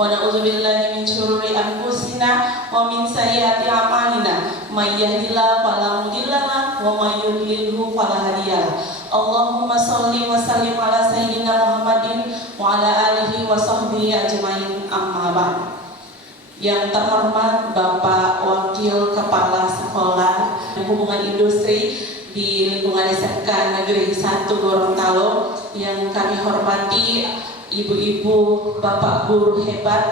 wa na'udzubillahi min syururi anfusina wa min sayyiati a'malina may yahdihillahu fala mudilla lahu wa may yudlilhu fala hadiya lahu. Allahumma shalli wa sallim ala sayyidina Muhammadin wa ala alihi wa sahbihi ajmain, amma ba'd. Yang terhormat Bapak Wakil Kepala Sekolah Hubungan Industri di lingkungan SMK Negeri 1 Gorontalo, yang kami hormati ibu-ibu, bapak guru hebat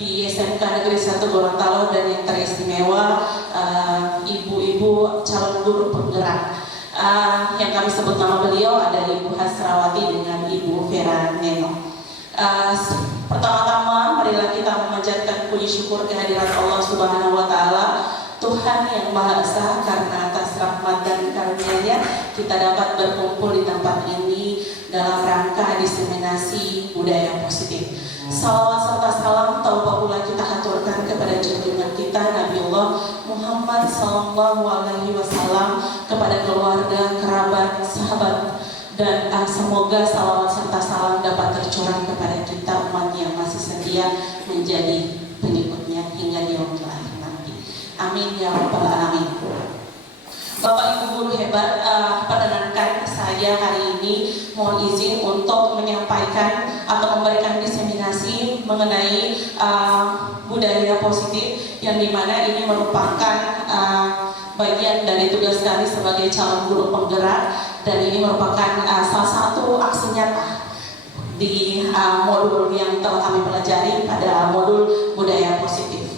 di SMK Negeri 1 Gorontalo, dan yang teristimewa ibu-ibu calon guru penggerak. Yang kami sebut nama beliau ada Ibu Hasrawati dengan Ibu Vera Neno. Pertama-tama marilah kita memanjatkan puji syukur kehadirat Allah Subhanahu wa Ta'ala, Tuhan yang Maha Esa, karena atas rahmat dan karunia-Nya kita dapat berkumpul di tempat ini dalam rangka diseminasi budaya positif. Salawat serta salam taubat pula kita haturkan kepada junjungan kita Nabiullah Muhammad sallallahu alaihi wasallam, kepada keluarga, kerabat, sahabat, dan semoga salawat serta salam dapat tercurah kepada kita umat yang masih setia menjadi pengikutnya hingga di yaumil akhir nanti. Amin ya rabbal alamin. Bapak Ibu guru hebat, perkenankan saya hari ini mohon izin untuk menyampaikan atau memberikan diseminasi mengenai budaya positif, yang dimana ini merupakan bagian dari tugas kami sebagai calon guru penggerak, dan ini merupakan salah satu aksi nyata di modul yang telah kami pelajari pada modul budaya positif.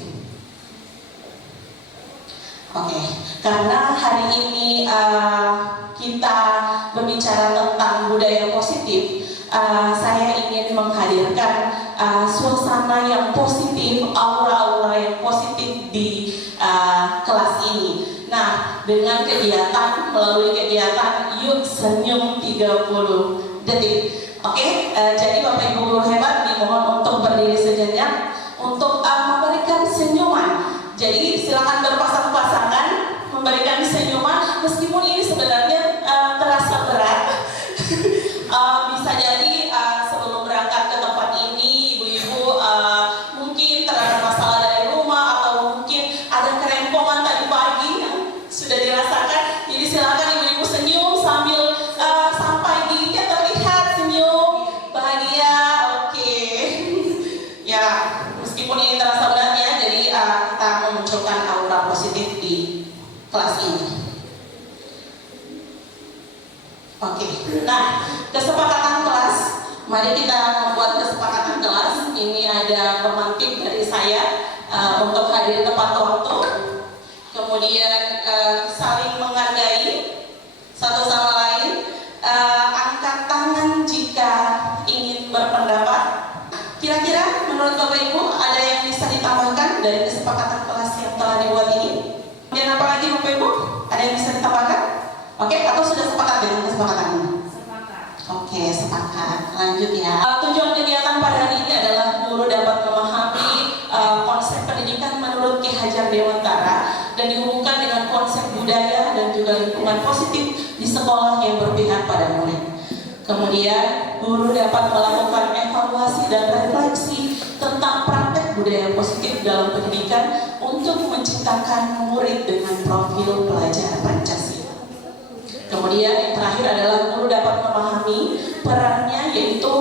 Oke, karena hari ini kita berbicara tentang budaya positif, saya ingin menghadirkan suasana yang positif, aura-aura yang positif di kelas ini. Nah, dengan kegiatan, melalui kegiatan Yuk Senyum 30 detik. Oke, jadi Bapak Ibu guru hebat dimohon untuk berdiri sejenak untuk memberikan senyuman. Jadi silakan berpasang-pasangan memberikan senyuman, meskipun ini sebenarnya terasa berat. Bisa jadi sebelum berangkat ke tempat ini, ibu-ibu mungkin terada masalah dari rumah, atau mungkin ada kerempongan tadi pagi yang sudah dirasakan. Jadi silakan ibu-ibu senyum sambil sampai giginya terlihat senyum bahagia. Oke. Ya, meskipun ini terasa berat ya, jadi kita memunculkan aura positif di kelas ini. Oke. Nah, kesepakatan kelas, mari kita membuat kesepakatan kelas. Ini ada pemantik dari saya untuk hadir tepat waktu, kemudian saling menghargai satu sama lain, angkat tangan jika ingin berpendapat. Kira-kira menurut Bapak Ibu ada yang bisa ditambahkan dari kesepakatan kelas yang telah dibuat ini? Kemudian apa lagi Bapak Ibu? Ada yang bisa ditambahkan? Oke, atau sudah sepakat dengan kesepakatan ini? Sepakat. Oke, sepakat. Lanjut ya. Tujuan kegiatan pada hari ini adalah guru dapat memahami konsep pendidikan menurut Ki Hajar Dewantara dan dihubungkan dengan konsep budaya dan juga lingkungan positif di sekolah yang berpihak pada murid. Kemudian guru dapat melakukan evaluasi dan refleksi tentang praktek budaya positif dalam pendidikan untuk menciptakan murid dengan profil pelajar Pancasila. Kemudian yang terakhir adalah guru dapat memahami perannya, yaitu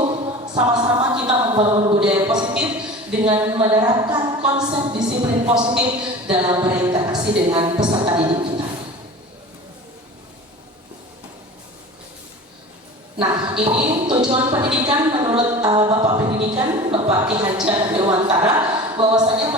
sama-sama kita membangun budaya positif dengan menerapkan konsep disiplin positif dalam berinteraksi dengan peserta didik kita. Nah, ini tujuan pendidikan menurut Bapak Pendidikan, Bapak Ki Hajar Dewantara, bahwasanya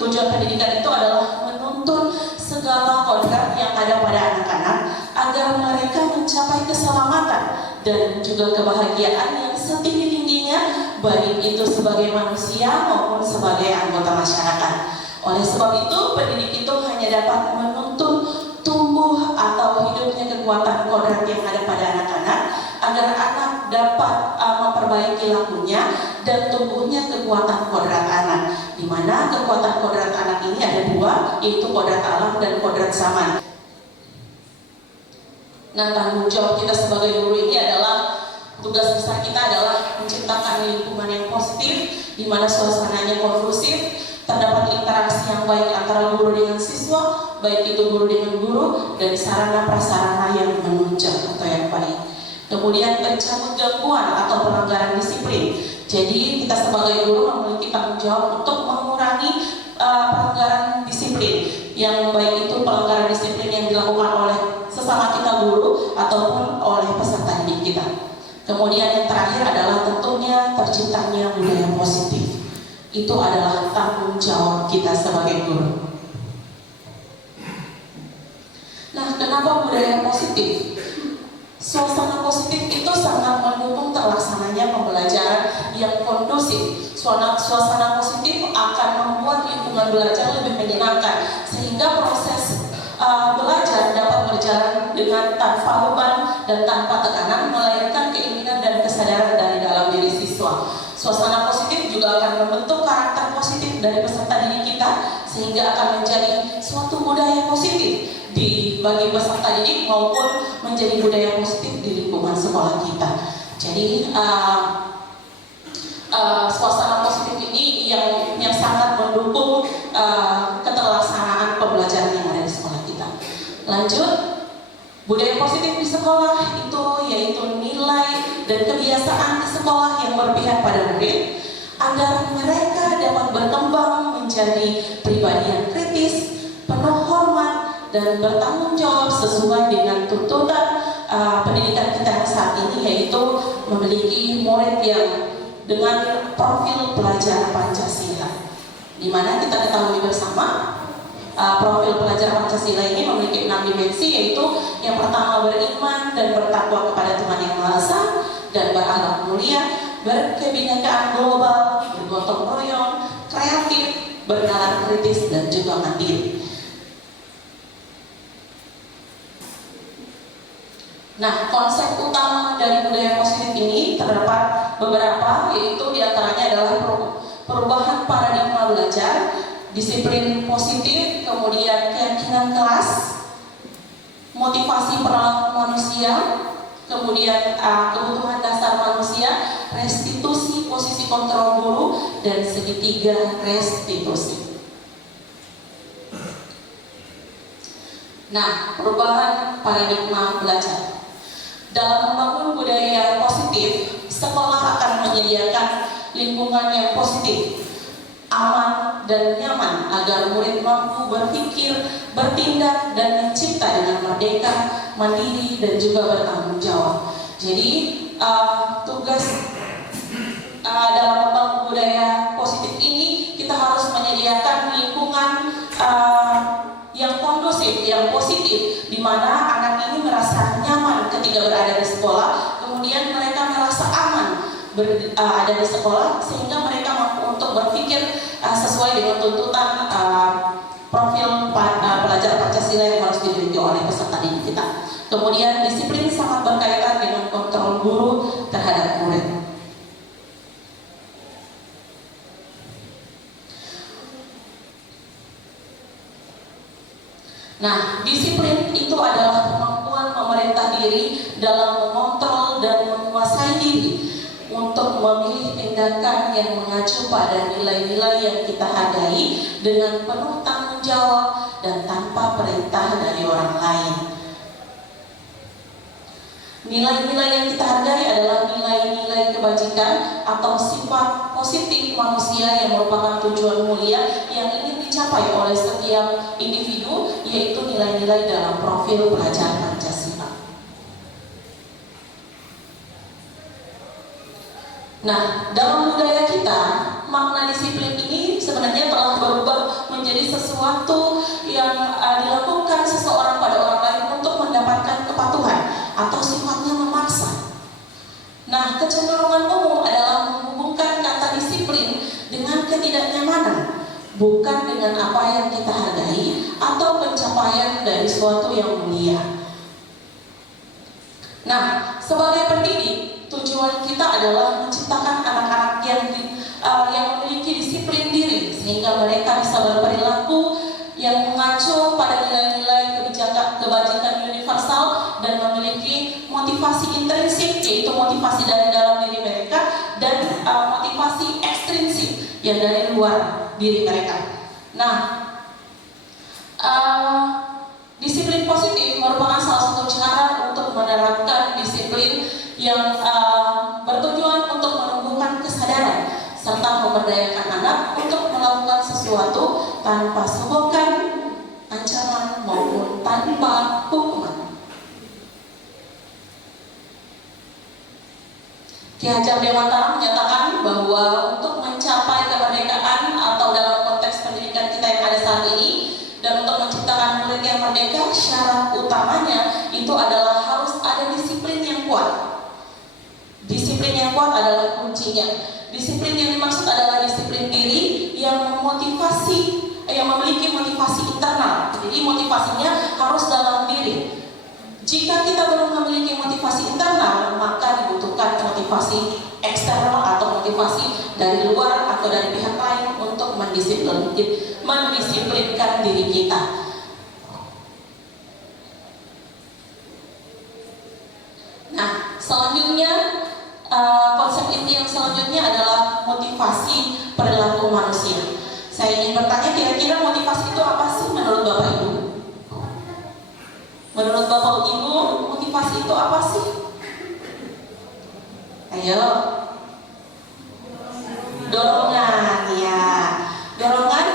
tujuan pendidikan itu adalah menuntun segala kodrat yang ada pada anak-anak agar mereka mencapai keselamatan dan juga kebahagiaan yang setinggi-tingginya, baik itu sebagai manusia maupun sebagai anggota masyarakat. Oleh sebab itu, pendidik itu hanya dapat menuntun tumbuh atau hidupnya kekuatan kodrat yang ada pada anak-anak, agar anak dapat memperbaiki lakunya dan tumbuhnya kekuatan kodrat anak, di mana kekuatan kodrat anak ini ada dua, yaitu kodrat alam dan kodrat zaman. Nah, tanggung jawab kita sebagai guru ini adalah tugas besar kita adalah menciptakan lingkungan yang positif, di mana suasananya kondusif, terdapat interaksi yang baik antara guru dengan siswa, baik itu guru dengan guru, dan sarana prasarana yang menunjang atau yang baik. Kemudian mencabut gangguan atau pelanggaran disiplin. Jadi kita sebagai guru memiliki tanggung jawab untuk mengurangi pelanggaran disiplin, yang baik itu pelanggaran disiplin yang dilakukan oleh sesama kita guru ataupun oleh peserta didik kita. Kemudian yang terakhir adalah tentunya terciptanya budaya positif. Itu adalah tanggung jawab kita sebagai guru. Nah, kenapa budaya positif? Suasana positif itu sangat mendukung terlaksananya pembelajaran yang kondusif. Suasana positif akan membuat lingkungan belajar lebih menyenangkan, sehingga proses belajar dapat berjalan dengan tanpa beban dan tanpa tekanan, melainkan keinginan dan kesadaran dari dalam diri siswa. Suasana positif juga akan membentuk karakter positif dari peserta didik kita, sehingga akan menjadi suatu budaya positif bagi peserta didik maupun menjadi budaya positif di lingkungan sekolah kita. Jadi suasana positif ini yang sangat mendukung keterlaksanaan pembelajaran yang ada di sekolah kita. Lanjut, budaya positif di sekolah itu yaitu nilai dan kebiasaan di sekolah yang berpihak pada murid, agar mereka dapat berkembang menjadi pribadi yang kritis, penuh hormat, dan bertanggung jawab sesuai dengan tuntutan pendidikan kita yang saat ini, yaitu memiliki murid yang dengan profil pelajar Pancasila. Di mana kita ketahui bersama profil pelajar Pancasila ini memiliki 6 dimensi, yaitu yang pertama beriman dan bertakwa kepada Tuhan Yang Maha Esa dan berakhlak mulia, berkebinekaan global, bergotong royong, kreatif, bernalar kritis, dan juga mandiri. Nah, konsep utama dari budaya positif ini terdapat beberapa, yaitu diantaranya adalah perubahan paradigma belajar, disiplin positif, kemudian keyakinan kelas, motivasi perilaku manusia, kemudian kebutuhan dasar manusia, restitusi posisi kontrol guru, dan segitiga restitusi. Nah, perubahan paradigma belajar. Dalam membangun budaya positif, sekolah akan menyediakan lingkungan yang positif, aman dan nyaman agar murid mampu berpikir, bertindak, dan mencipta dengan merdeka, mandiri, dan juga bertanggung jawab. Jadi tugas dalam membangun budaya positif ini, kita harus menyediakan lingkungan yang kondusif, yang positif, di mana anak ini merasa nyaman ketika berada di sekolah, kemudian mereka merasa aman ada di sekolah, sehingga mereka mampu untuk berpikir sesuai dengan tuntutan profil pelajar Pancasila yang harus dimiliki oleh peserta didik kita. Kemudian disiplin sangat berkaitan dengan kontrol guru terhadap murid. Nah, disiplin itu adalah kemampuan memerintah diri dalam mengontrol dan menguasai diri untuk memilih tindakan yang mengacu pada nilai-nilai yang kita hargai dengan penuh tanggung jawab dan tanpa perintah dari orang lain. Nilai-nilai yang kita hargai adalah nilai-nilai kebajikan atau sifat positif manusia yang merupakan tujuan mulia yang ingin dicapai oleh setiap individu, yaitu nilai-nilai dalam profil pelajar Pancasila. Nah, dalam budaya kita, makna disiplin ini sebenarnya telah berubah menjadi sesuatu yang dilakukan seseorang pada orang lain untuk mendapatkan kepatuhan atau sifatnya memaksa. Nah, kecenderungan umum adalah menghubungkan kata disiplin dengan ketidaknyamanan, bukan dengan apa yang kita hargai atau pencapaian dari suatu yang mulia. Nah, sebagai pendidik, tujuan kita adalah menciptakan anak-anak yang memiliki disiplin diri, sehingga mereka bisa berperilaku yang mengacu pada nilai-nilai kebajikan universal dan memiliki motivasi motivasi intrinsik, yaitu motivasi dari dalam diri mereka, dan motivasi ekstrinsik yang dari luar diri mereka. Nah, disiplin positif merupakan salah satu cara untuk menerapkan disiplin yang bertujuan untuk menumbuhkan kesadaran serta memberdayakan anak untuk melakukan sesuatu tanpa sungkan, ancaman maupun tanpa hukuman. Ki Hajar Dewantara menyatakan bahwa untuk mencapai kemerdekaan atau dalam konteks pendidikan kita yang ada saat ini, dan untuk menciptakan murid yang merdeka, syarat utamanya itu adalah harus ada disiplin yang kuat. Disiplin yang kuat adalah kuncinya. Disiplin yang dimaksud adalah disiplin diri yang memotivasi, yang memiliki motivasi internal. Jadi motivasinya harus dalam diri. Jika kita belum memiliki motivasi internal, maka dibutuhkan motivasi eksternal atau motivasi dari luar atau dari pihak lain untuk mendisiplinkan diri kita. Nah, selanjutnya konsep inti yang selanjutnya adalah motivasi perilaku manusia. Saya ingin bertanya, kira-kira motivasi itu apa sih menurut Bapak Ibu? Menurut Bapak Ibu, motivasi itu apa sih? Ayo. Dorongan, ya. Dorongan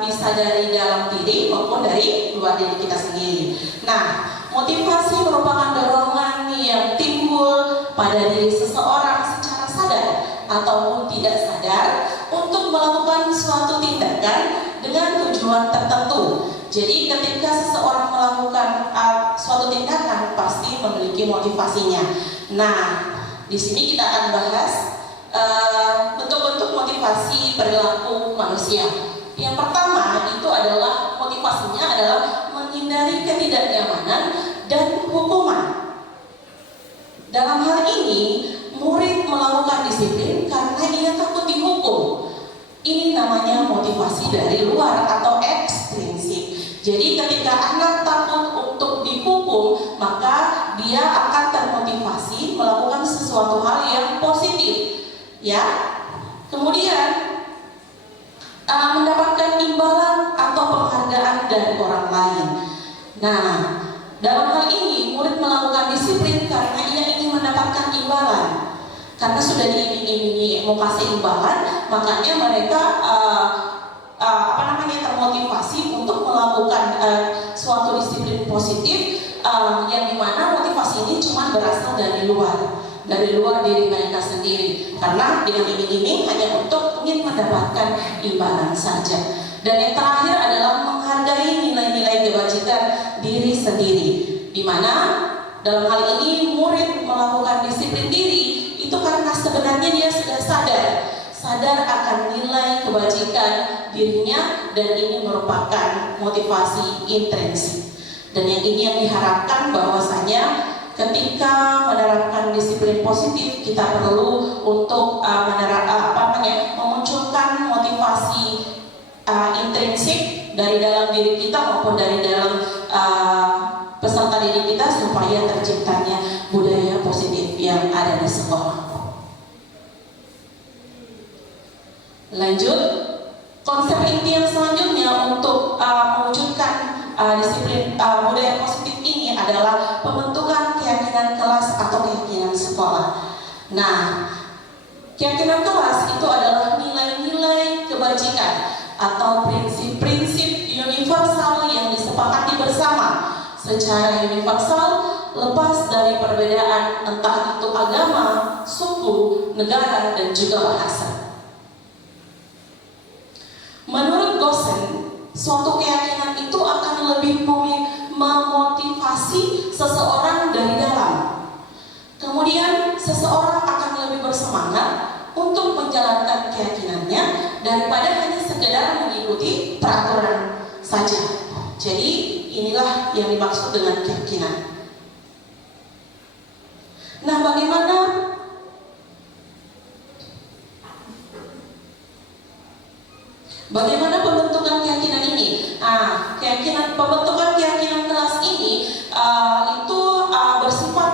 bisa dari dalam diri maupun dari luar diri kita sendiri. Nah, motivasi merupakan dorongan yang timbul pada diri seseorang secara sadar ataupun tidak sadar untuk melakukan suatu tindakan dengan tujuan tertentu. Jadi ketika seseorang melakukan suatu tindakan pasti memiliki motivasinya. Nah, di sini kita akan bahas bentuk-bentuk motivasi perilaku manusia. Yang pertama itu adalah motivasinya adalah menghindari ketidaknyamanan dan hukuman. Dalam hal ini, murid melakukan disiplin karena ia takut dihukum. Ini namanya motivasi dari luar atau ekstrinsik. Jadi ketika anak takut untuk dihukum, maka dia akan termotivasi melakukan sesuatu hal yang positif, ya. Kemudian mendapatkan imbalan atau penghargaan dari orang lain. Nah, dalam hal ini murid melakukan disiplin karena ia ingin mendapatkan imbalan. Karena sudah diiming-imingi mau kasih imbalan, makanya mereka termotivasi untuk melakukan suatu disiplin positif yang dimana motivasi ini cuma berasal dari luar diri mereka sendiri, karena dengan iming-iming hanya untuk ingin mendapatkan imbalan saja. Dan yang terakhir adalah menghargai nilai-nilai kebajikan diri sendiri, dimana dalam hal ini murid melakukan disiplin diri itu karena sebenarnya dia sudah sadar akan nilai kebajikan dirinya, dan ini merupakan motivasi intrinsik. Dan yang ini yang diharapkan bahwasanya ketika menerapkan disiplin positif, kita perlu untuk memunculkan motivasi intrinsik dari dalam diri kita maupun dari dalam peserta didik kita, supaya terciptanya budaya positif yang ada di sekolah. Lanjut, konsep inti yang selanjutnya untuk mewujudkan disiplin budaya positif ini adalah pembentukan keyakinan kelas atau keyakinan sekolah. Nah, keyakinan kelas itu adalah nilai-nilai kebajikan atau prinsip-prinsip universal yang disepakati bersama secara universal, lepas dari perbedaan entah itu agama, suku, negara, dan juga bahasa. Menurut Gosen, suatu keyakinan itu akan lebih memotivasi seseorang dari dalam. Kemudian seseorang akan lebih bersemangat untuk menjalankan keyakinannya daripada hanya sekedar mengikuti peraturan saja. Jadi inilah yang dimaksud dengan keyakinan. Nah, bagaimana pembentukan keyakinan ini? Pembentukan keyakinan kelas ini itu bersifat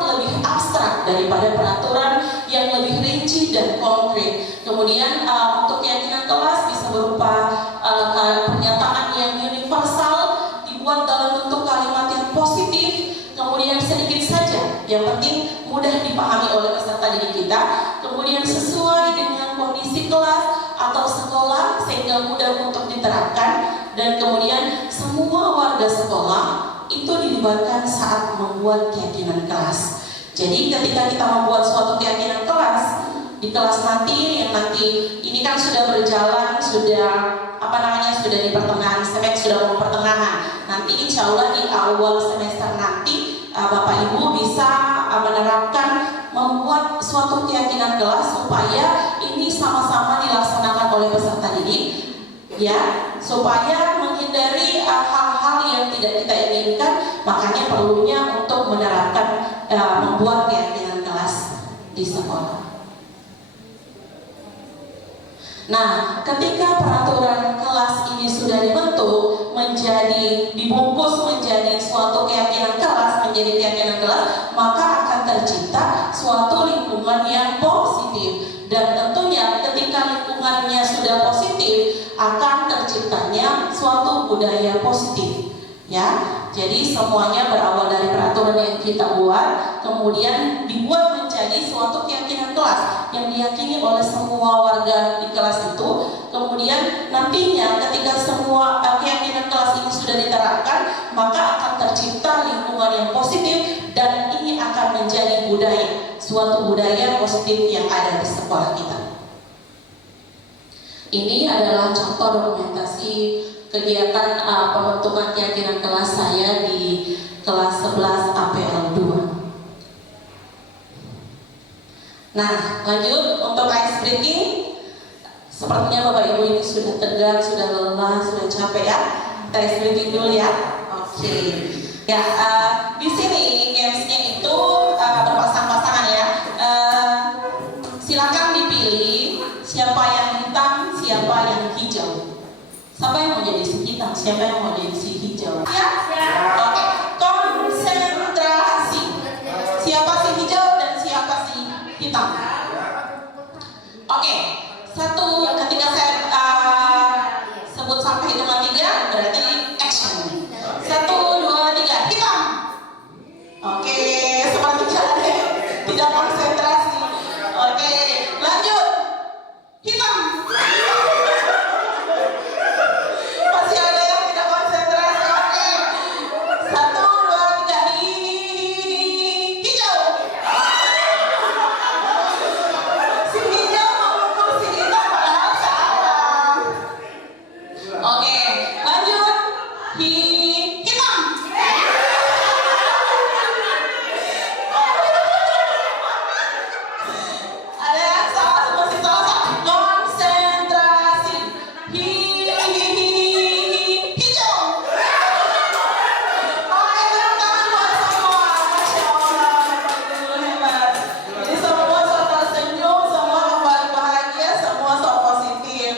sedikit saja, yang penting mudah dipahami oleh peserta didik kita, kemudian sesuai dengan kondisi kelas atau sekolah sehingga mudah untuk diterapkan, dan kemudian semua warga sekolah itu dilibatkan saat membuat keyakinan kelas. Jadi ketika kita membuat suatu keyakinan kelas, di kelas nanti yang nanti ini kan sudah berjalan, sudah sudah di pertengahan semester, sudah mau pertengahan. Nanti insya Allah di awal semester nanti Bapak Ibu bisa menerapkan membuat suatu keyakinan kelas supaya ini sama-sama dilaksanakan oleh peserta didik, ya, supaya menghindari hal-hal yang tidak kita inginkan. Makanya perlunya untuk menerapkan membuat keyakinan kelas di sekolah. Nah, ketika peraturan kelas ini sudah dibentuk, dibungkus menjadi suatu keyakinan kelas, maka akan tercipta suatu lingkungan yang positif. Dan tentunya ketika lingkungannya sudah positif, akan terciptanya suatu budaya positif. Ya, jadi semuanya berawal dari peraturan yang kita buat, kemudian dibuat menjadi suatu keyakinan kelas yang diyakini oleh semua warga di kelas itu. Kemudian nantinya ketika semua keyakinan kelas ini sudah diterapkan, maka akan tercipta lingkungan yang positif dan ini akan menjadi budaya, suatu budaya positif yang ada di sekolah kita. Ini adalah contoh dokumentasi kegiatan pembentukan keyakinan kelas saya di kelas 11 APL 2. Nah, lanjut untuk ice breaking. Sepertinya Bapak Ibu ini sudah tegang, sudah lelah, sudah capek ya. Kita ice breaking dulu ya. Oke. Ya, di sini gamesnya itu berpasang-pasangan ya. Silakan dipilih siapa yang hitam, siapa yang hijau. Siapa yang mau jadi si hitam? Siapa yang mau jadi si hijau? Ya? Oke. Konsentrasi. Siapa si hijau dan siapa si hitam? Oke. Satu, ketika saya sebut sampai hitungan 3, berarti action. 1, 2, 3, hitam. Oke, sepertinya ada yang tidak konsentrasi. Oke, lanjut. Hitam. Masih ada yang tidak konsentrasi. Oke. 1, 2, 3, hijau. Si hijau memukul si hitam padahal salah. Oke, lanjut. Hitam. Ada yang salah, masih salah. Konsentrasi. Hijau. Oke, tepuk tangan buat semua. Masya Allah, betul hebat. Jadi semua sok tersenyum, semua kembali bahagia, semua sok positif.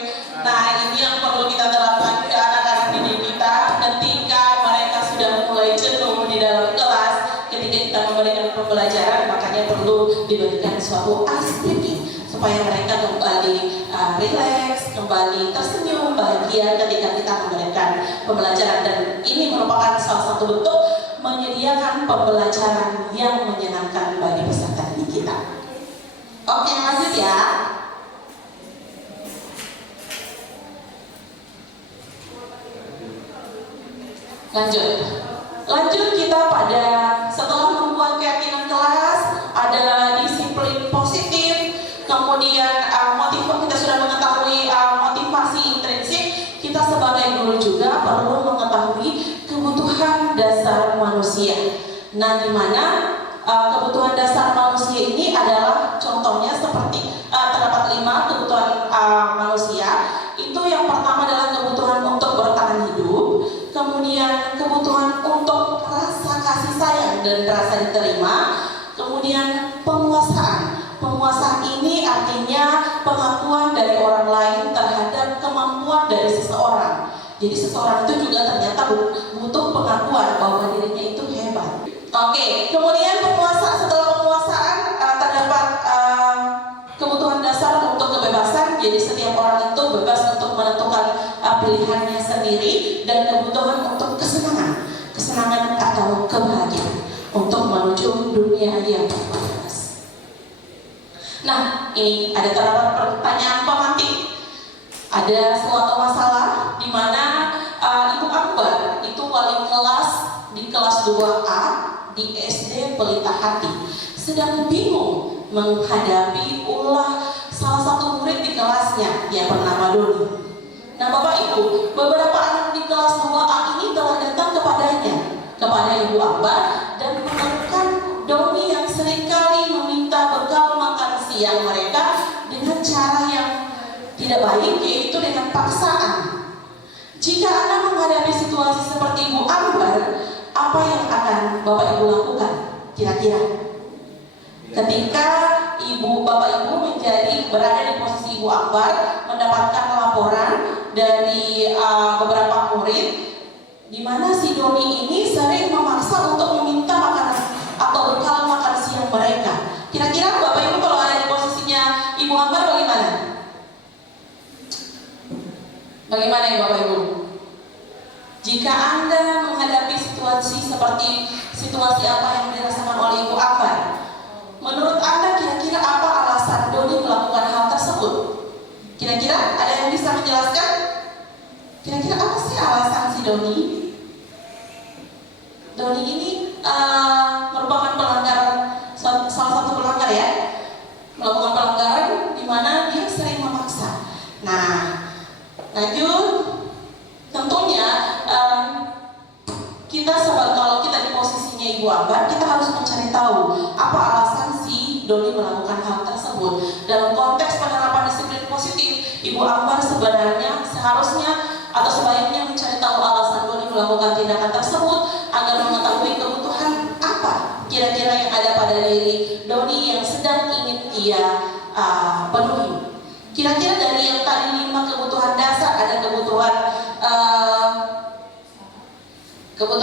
Nah, ini yang perlu kita terapkan ke anak-anak didik kita ketika mereka sudah mulai jenuh di dalam kelas. Ketika kita memberikan pembelajaran, makanya perlu diberikan suatu ice breaking supaya mereka kembali rileks, kembali tersenyum, bahagia ketika kita memberikan pembelajaran. Dan ini merupakan salah satu bentuk menyediakan pembelajaran yang menyenangkan bagi peserta didik kita. Oke, lanjut ya. Lanjut kita pada setelah membuat keyakinan kelas, ada disiplin positif, kemudian kita sudah mengetahui motivasi intrinsik. Kita sebagai guru juga perlu mengetahui kebutuhan dasar manusia. Nah, di mana kebutuhan dasar manusia ini adalah contohnya seperti terdapat 5 kebutuhan manusia. Itu yang pertama adalah kebutuhan untuk bertahan hidup, kemudian kebutuhan untuk rasa kasih sayang dan rasa diterima, kemudian penguasaan. Penguasaan ini artinya pengakuan dari orang lain terhadap kemampuan dari seseorang. Jadi seseorang itu juga ternyata butuh pengakuan bahwa dirinya itu hebat. Oke, kemudian setelah penguasaan terdapat kebutuhan dasar untuk kebebasan. Jadi setiap orang itu bebas untuk menentukan pilihannya sendiri, dan kebutuhan untuk kesenangan atau kebahagiaan untuk dunia yang terbatas. Nah, ini ada terdapat pertanyaan pemantik. Ada suatu masalah di mana Ibu Akbar itu wali kelas di kelas 2A di SD Pelita Hati sedang bingung menghadapi ulah salah satu murid di kelasnya yang bernama Doni. Nah, Bapak Ibu, beberapa anak di kelas 2A ini telah datang kepada Ibu Akbar dan menemukan Doni yang seringkali meminta bekal makan siang mereka dengan cara yang tidak baik, yaitu dengan paksaan. Jika Anda menghadapi situasi seperti Ibu Akbar, apa yang akan Bapak Ibu lakukan? Kira-kira ketika Bapak Ibu berada di posisi Ibu Akbar, mendapatkan laporan dari beberapa murid di mana si Doni ini sering memaksa untuk meminta makanan atau bekal makan siang mereka. Kira-kira Bapak Ibu kalau ada di posisinya Ibu Akbar bagaimana? Bagaimana ya Bapak Ibu? Jika Anda menghadapi situasi seperti situasi apa yang dirasakan oleh Ibu Akbar, menurut Anda kira-kira apa alasan Doni melakukan hal tersebut? Kira-kira ada yang bisa menjelaskan? Kira-kira apa sih alasan si Doni? Doni ini merupakan salah satu pelanggar ya, melakukan pelanggaran di mana dia sering memaksa. Nah, lanjut, tentunya kalau kita di posisinya Ibu Akbar, kita harus mencari tahu apa alasan si Doni melakukan hal tersebut. Dalam konteks penerapan disiplin positif, Ibu Akbar sebenarnya seharusnya atau sebaiknya mencari tahu alasan Doni melakukan tindakan tersebut agar mengetahui kebutuhan apa kira-kira yang ada pada diri Doni yang sedang ingin ia penuhi. Kira-kira dari yang tadi 5 kebutuhan dasar, ada kebutuhan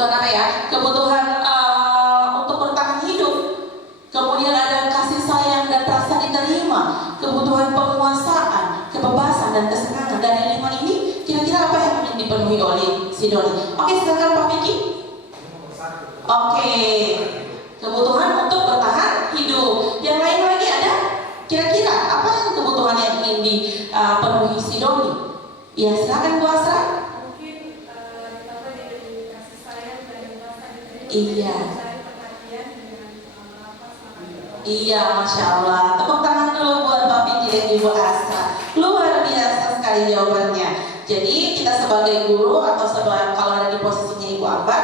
apa ya? Kebutuhan untuk bertahan hidup. Kemudian ada kasih sayang dan rasa diterima, kebutuhan penguasaan, kebebasan dan kesenangan. Dari 5 ini, kira-kira apa yang ingin dipenuhi oleh si Doni? Oke, silakan Pak Vicky. Oke, kebutuhan untuk bertahan hidup. Yang lain lagi ada? Kira-kira apa yang kebutuhan yang ingin dipenuhi si Doni? Ya, silakan Bu Asra. Mungkin ditambah dari kasih sayang dan rasa diterima. Iya. Perhatian dengan lapas makan. Iya, Masya Allah. Tepuk tangan dulu buat Pak Vicky dan Ibu Asra. Luar biasa sekali jawabannya. Jadi kita sebagai guru atau kalau ada di posisinya Ibu Akbar,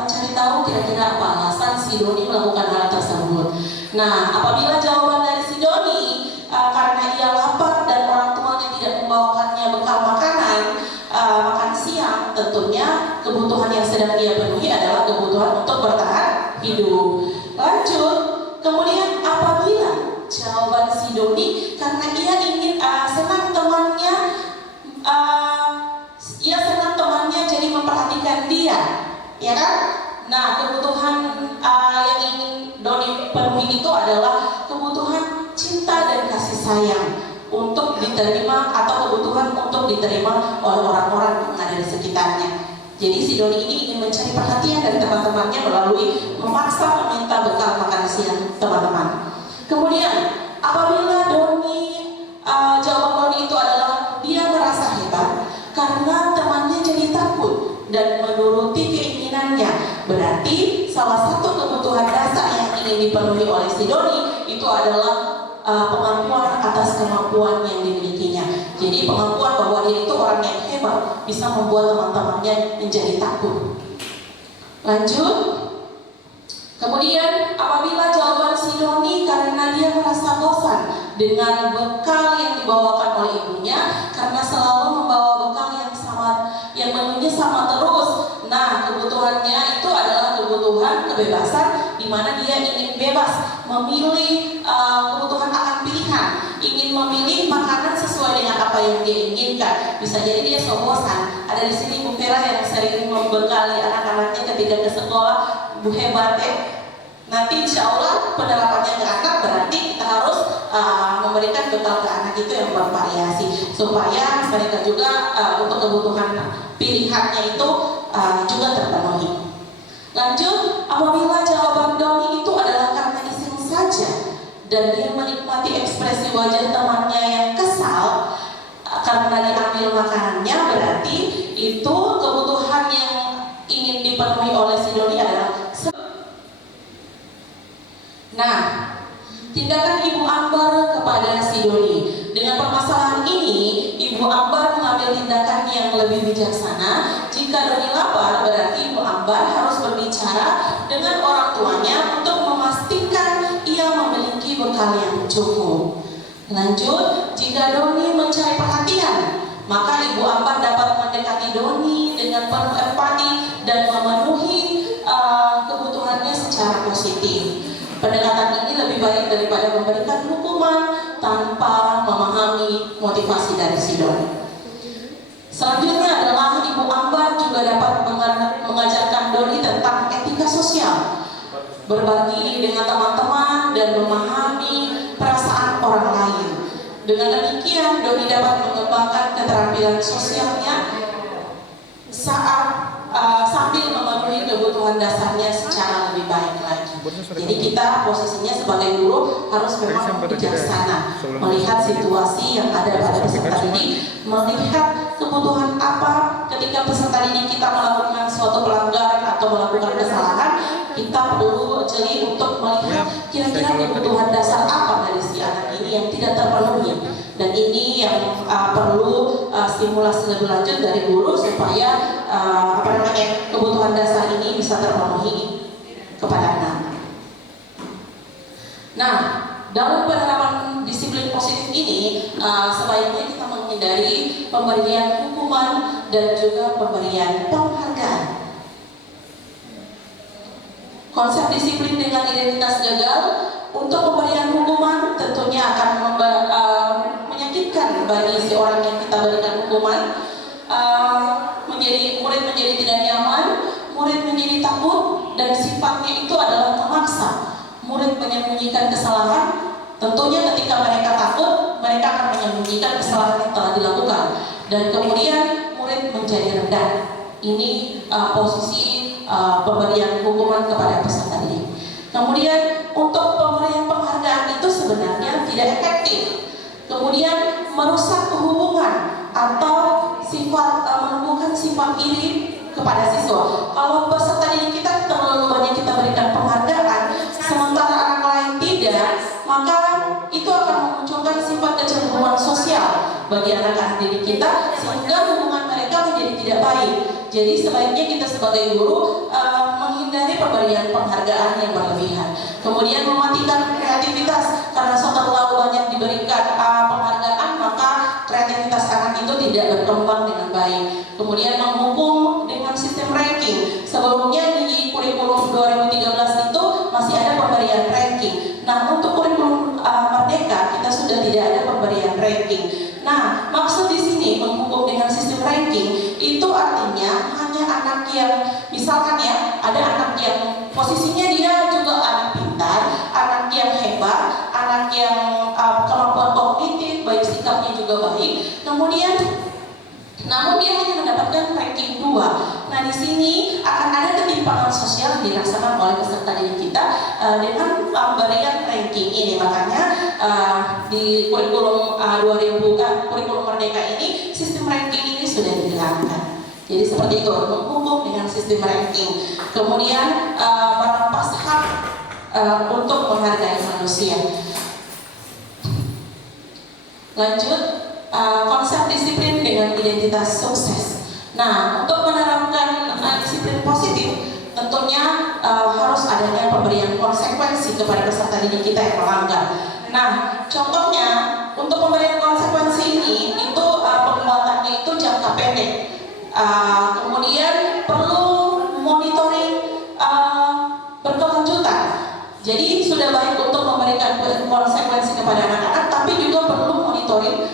mencari tahu kira-kira apa alasan si Doni melakukan hal tersebut. Nah, apabila jawaban dari si Doni karena ia lapar dan orang tuanya tidak membawakannya bekal makanan makan siang, tentunya kebutuhan yang sedang dia penuhi adalah kebutuhan untuk bertahan hidup. Lanjut, kemudian apabila jawaban si Doni karena ia ingin senang temannya jadi memperhatikan dia, ya kan? Nah, kebutuhan yang ingin Doni penuhi itu adalah kebutuhan cinta dan kasih sayang untuk diterima atau kebutuhan untuk diterima oleh orang-orang yang ada di sekitarnya. Jadi si Doni ini ingin mencari perhatian dari teman-temannya melalui memaksa meminta bekal makan siang teman-teman. Kemudian apabila jawaban Doni itu adalah dia merasa hebat karena temannya jadi takut dan menuruti keinginannya, berarti salah satu kebutuhan dasar yang ingin dipenuhi oleh si Doni itu adalah pengakuan atas kemampuan yang dimilikinya. Jadi pengakuan bahwa dia itu orang yang hebat bisa membuat teman-temannya menjadi takut. Lanjut. Kemudian apabila jawaban si Doni karena dia merasa bosan dengan bekal yang dibawakan oleh ibunya karena selalu membawa bekal yang menunya sama terus. Nah, kebutuhannya itu adalah kebutuhan kebebasan di mana dia ingin bebas memilih kebutuhan akan pilihan, ingin memilih makanan sesuai dengan apa yang dia inginkan. Bisa jadi dia bosan. Ada di sini Bu Vera yang sering membekali anak-anaknya ketika ke sekolah. Bu hebat ya. Nanti insya Allah penerapannya ke anak berarti kita harus memberikan bekal ke anak itu yang bervariasi supaya mereka juga untuk kebutuhan pilihannya itu juga terpenuhi. Lanjut, apabila jawaban Doni itu adalah dan dia menikmati ekspresi wajah temannya yang kesal karena diambil makanannya, berarti itu kebutuhan yang ingin dipenuhi oleh si Doni adalah. Nah, tindakan Ibu Ambar kepada si Doni dengan permasalahan ini, Ibu Ambar mengambil tindakan yang lebih bijaksana. Jika Doni lapar, berarti Ibu Ambar harus berbicara dengan orang tuanya untuk memastikan ia memiliki bekal yang cukup. Lanjut, jika Doni mencari perhatian, maka Ibu Ambar dapat mendekati Doni dengan penuh empati dan memenuhi kebutuhannya secara positif. Pendekatan ini lebih baik daripada memberikan hukuman tanpa memahami motivasi dari si Doni. Selanjutnya adalah Ibu Ambar juga dapat mengajarkan Doni tentang etika sosial, berbagi dengan teman-teman dan memahami perasaan orang lain. Dengan demikian, Doni dapat mengembangkan keterampilan sosialnya saat sambil memenuhi kebutuhan dasarnya secara lebih baik lagi. Jadi kita posisinya sebagai guru harus memang bijaksana, melihat situasi yang ada pada peserta didik, melihat kebutuhan apa ketika peserta didik kita melakukan suatu pelanggaran atau melakukan kesalahan. Kita perlu jeli untuk melihat kira-kira kebutuhan dasar apa dari si anak ini yang tidak terpenuhi, dan ini yang perlu stimulasi lebih lanjut dari guru supaya kebutuhan dasar ini bisa terpenuhi kepada anak. Nah, dalam penerapan disiplin positif ini sebaiknya kita menghindari pemberian hukuman dan juga pemberian penghargaan. Konsep disiplin dengan identitas gagal untuk pemberian hukuman tentunya akan menyakitkan bagi si orang yang kita berikan hukuman. Murid menjadi tidak nyaman, murid menjadi takut, dan sifatnya itu adalah memaksa. Murid menyembunyikan kesalahan. Tentunya ketika mereka takut, mereka akan menyembunyikan kesalahan yang telah dilakukan, dan kemudian murid menjadi rendah. Ini posisi pemberian hukuman kepada peserta didik. Kemudian untuk pemberian penghargaan itu sebenarnya tidak efektif. Kemudian merusak hubungan atau menumbuhkan sifat iri kepada siswa. Kalau peserta didik kita terlalu banyak kita berikan penghargaan, sementara anak lain tidak, maka itu akan memunculkan sifat kecenderungan sosial bagi anak-anak didik kita, sehingga hubungan mereka menjadi tidak baik. Jadi sebaiknya kita sebagai guru menghindari pemberian penghargaan yang berlebihan. Kemudian mematikan kreativitas, karena terlalu banyak diberikan penghargaan, maka kreativitas anak itu tidak berkembang dengan baik. Kemudian menghukum dengan sistem ranking. Sebelumnya di kurikulum 2013 itu masih ada pemberian ranking. Nah, untuk kurikulum Merdeka kita sudah tidak ada pemberian ranking. Nah, maksud di sini menghukum dengan sistem ranking itu artinya hanya anak yang, misalkan ya, ada anak yang posisinya dia juga anak pintar, anak yang hebat, anak yang kemampuan kognitif, baik sikapnya juga baik. Kemudian, namun dia hanya mendapatkan ranking 2. Nah, di sini akan ada ketimpangan sosial yang dirasakan oleh peserta didik kita dengan pemberian ranking ini. Makanya di kurikulum kurikulum Merdeka ini sistem ranking ini sudah dihilangkan. Jadi seperti itu, menghukum dengan sistem ranking. Kemudian merampas hak untuk menghargai manusia. Lanjut, konsep disiplin dengan identitas sukses. Nah, untuk menerapkan disiplin positif, tentunya harus adanya pemberian konsekuensi kepada peserta didik kita yang melanggar. Nah, contohnya untuk pemberian konsekuensi ini itu pembuatannya itu jangka pendek. Kemudian perlu monitoring berkelanjutan. Jadi sudah baik untuk memberikan konsekuensi kepada anak-anak, tapi juga perlu monitoring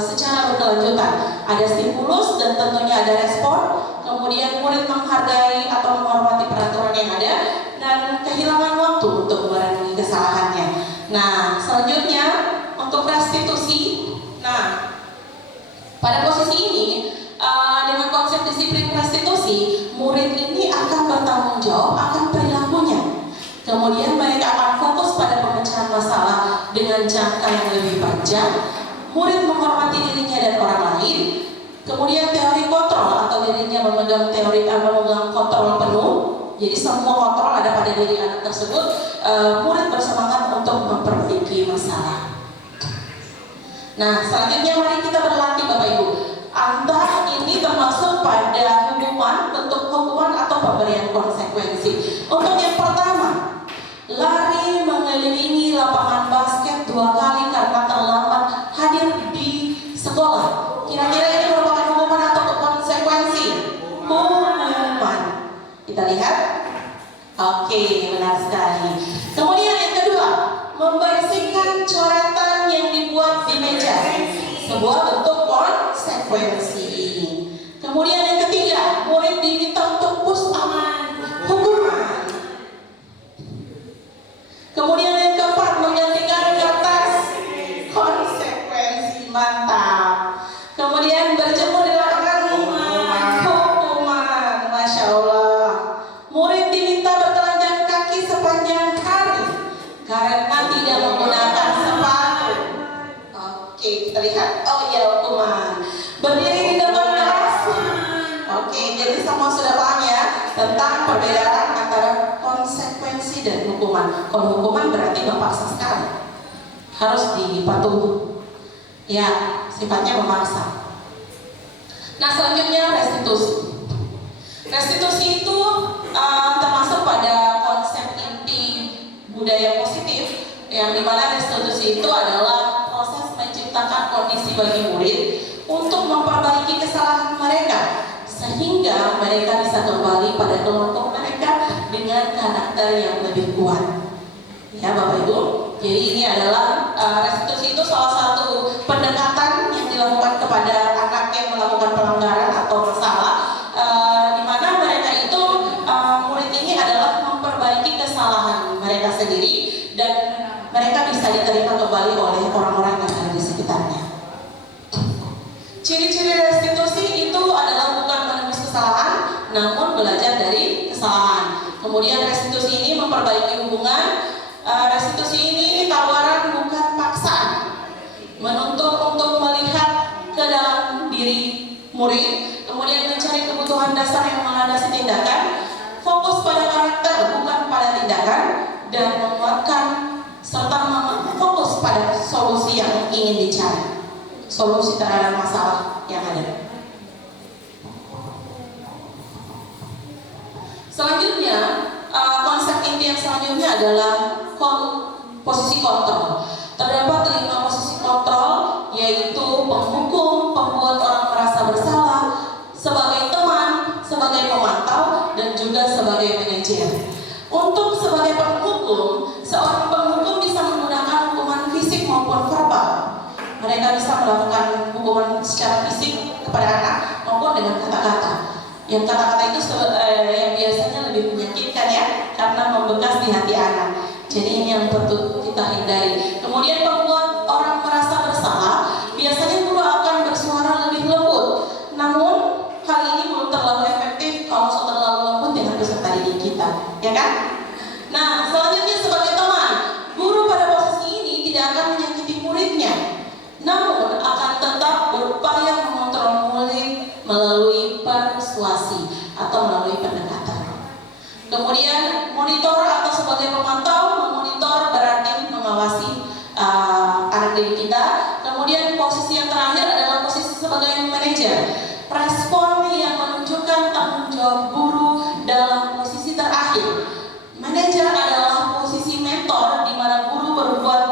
secara berkelanjutan. Ada stimulus dan tentunya ada respon. Kemudian murid menghargai atau menghormati peraturan yang ada dan kehilangan waktu untuk mengurangi kesalahannya. Nah, selanjutnya untuk restitusi. Nah, pada posisi ini dengan konsep disiplin restitusi, murid ini akan bertanggung jawab akan perilakunya. Kemudian mereka akan fokus pada pemecahan masalah dengan jangka yang lebih panjang, murid menghormati dirinya dan orang lain, kemudian teori kontrol atau dirinya memegang kontrol penuh. Jadi semua kontrol ada pada diri anak tersebut. Murid bersemangat untuk memperbaiki masalah. Nah, selanjutnya mari kita berlatih Bapak Ibu. Entah ini termasuk pada bentuk hukuman atau pemberian konsekuensi. Untuk yang pertama, lari mengelilingi lapangan basket 2 kali karena terlambat hadir di sekolah. Kira-kira ini merupakan hukuman atau konsekuensi? Hukuman. Kita lihat. Oke, benar sekali. Kemudian yang kedua, membersihkan coretan yang dibuat di meja. Sebuah bentuk konsekuensi. Kemudian yang ketiga, murid diminta untuk push up. Hukuman. Kemudian yang keempat, menggantikan kertas. Konsekuensi. Mantap. Kemudian berjemur di lapangan. Hukuman. Masya Allah. Murid diminta bertelanjang kaki sepanjang hari karena tidak menggunakan sepatu. Oke, kita lihat. Oh iya, hukuman. Berdiri di depan kelas. Oke, jadi semua sudah paham ya tentang perbedaan antara konsekuensi dan hukuman. Kalau hukuman berarti memaksa sekali, harus dipatuhi. Ya, sifatnya memaksa. Nah, selanjutnya restitusi. Restitusi itu termasuk pada konsep inti budaya positif, yang dimana restitusi itu adalah proses menciptakan kondisi bagi murid untuk memperbaiki kesalahan mereka sehingga mereka bisa kembali pada kelompok mereka dengan karakter yang lebih kuat. Ya Bapak Ibu, jadi ini adalah restitusi itu salah satu pendekatan yang dilakukan kepada anak yang melakukan pelanggaran atau masalah, di mana mereka itu murid ini adalah memperbaiki kesalahan mereka sendiri dan mereka bisa diterima kembali oleh orang-orang yang ada di sekitarnya. Ciri-ciri restitusi itu adalah bukan menembus kesalahan, namun belajar dari kesalahan. Kemudian restitusi ini memperbaiki hubungan. Restitusi ini tawaran bukan paksaan, menuntut untuk melihat ke dalam diri murid, kemudian mencari kebutuhan dasar yang melandasi tindakan, fokus pada karakter bukan pada tindakan, dan menguatkan serta fokus pada solusi yang ingin dicari, solusi terhadap masalah yang ada. Selanjutnya, konsep inti yang selanjutnya adalah posisi kontrol. Terdapat 5 posisi kontrol, yaitu penghukum, pembuat orang merasa bersalah, sebagai teman, sebagai pemantau, dan juga sebagai manajer. Untuk sebagai penghukum, seorang penghukum bisa menggunakan hukuman fisik maupun verbal. Mereka bisa melakukan hukuman secara fisik kepada anak maupun dengan kata-kata. Yang kata-kata itu yang biasanya lebih menyakitkan ya, karena membekas di hati anak. Jadi ini yang perlu kita hindari. Kemudian pembuat orang merasa bersalah, biasanya guru akan bersuara lebih lembut. Namun hal ini belum terlalu efektif kalau terlalu lembut dengan peserta didik kita, ya kan? Nah, selanjutnya sebagai teman, guru pada posisi ini tidak akan menyakiti muridnya, namun akan tetap berupaya mengontrol murid melalui persuasi atau melalui pendekatan. Kemudian monitor atau sebagai pemantau, memonitor berarti mengawasi anak didik kita. Kemudian posisi yang terakhir adalah posisi sebagai manajer, respon yang menunjukkan tanggung jawab guru dalam posisi terakhir. Manajer adalah posisi mentor di mana guru berbuat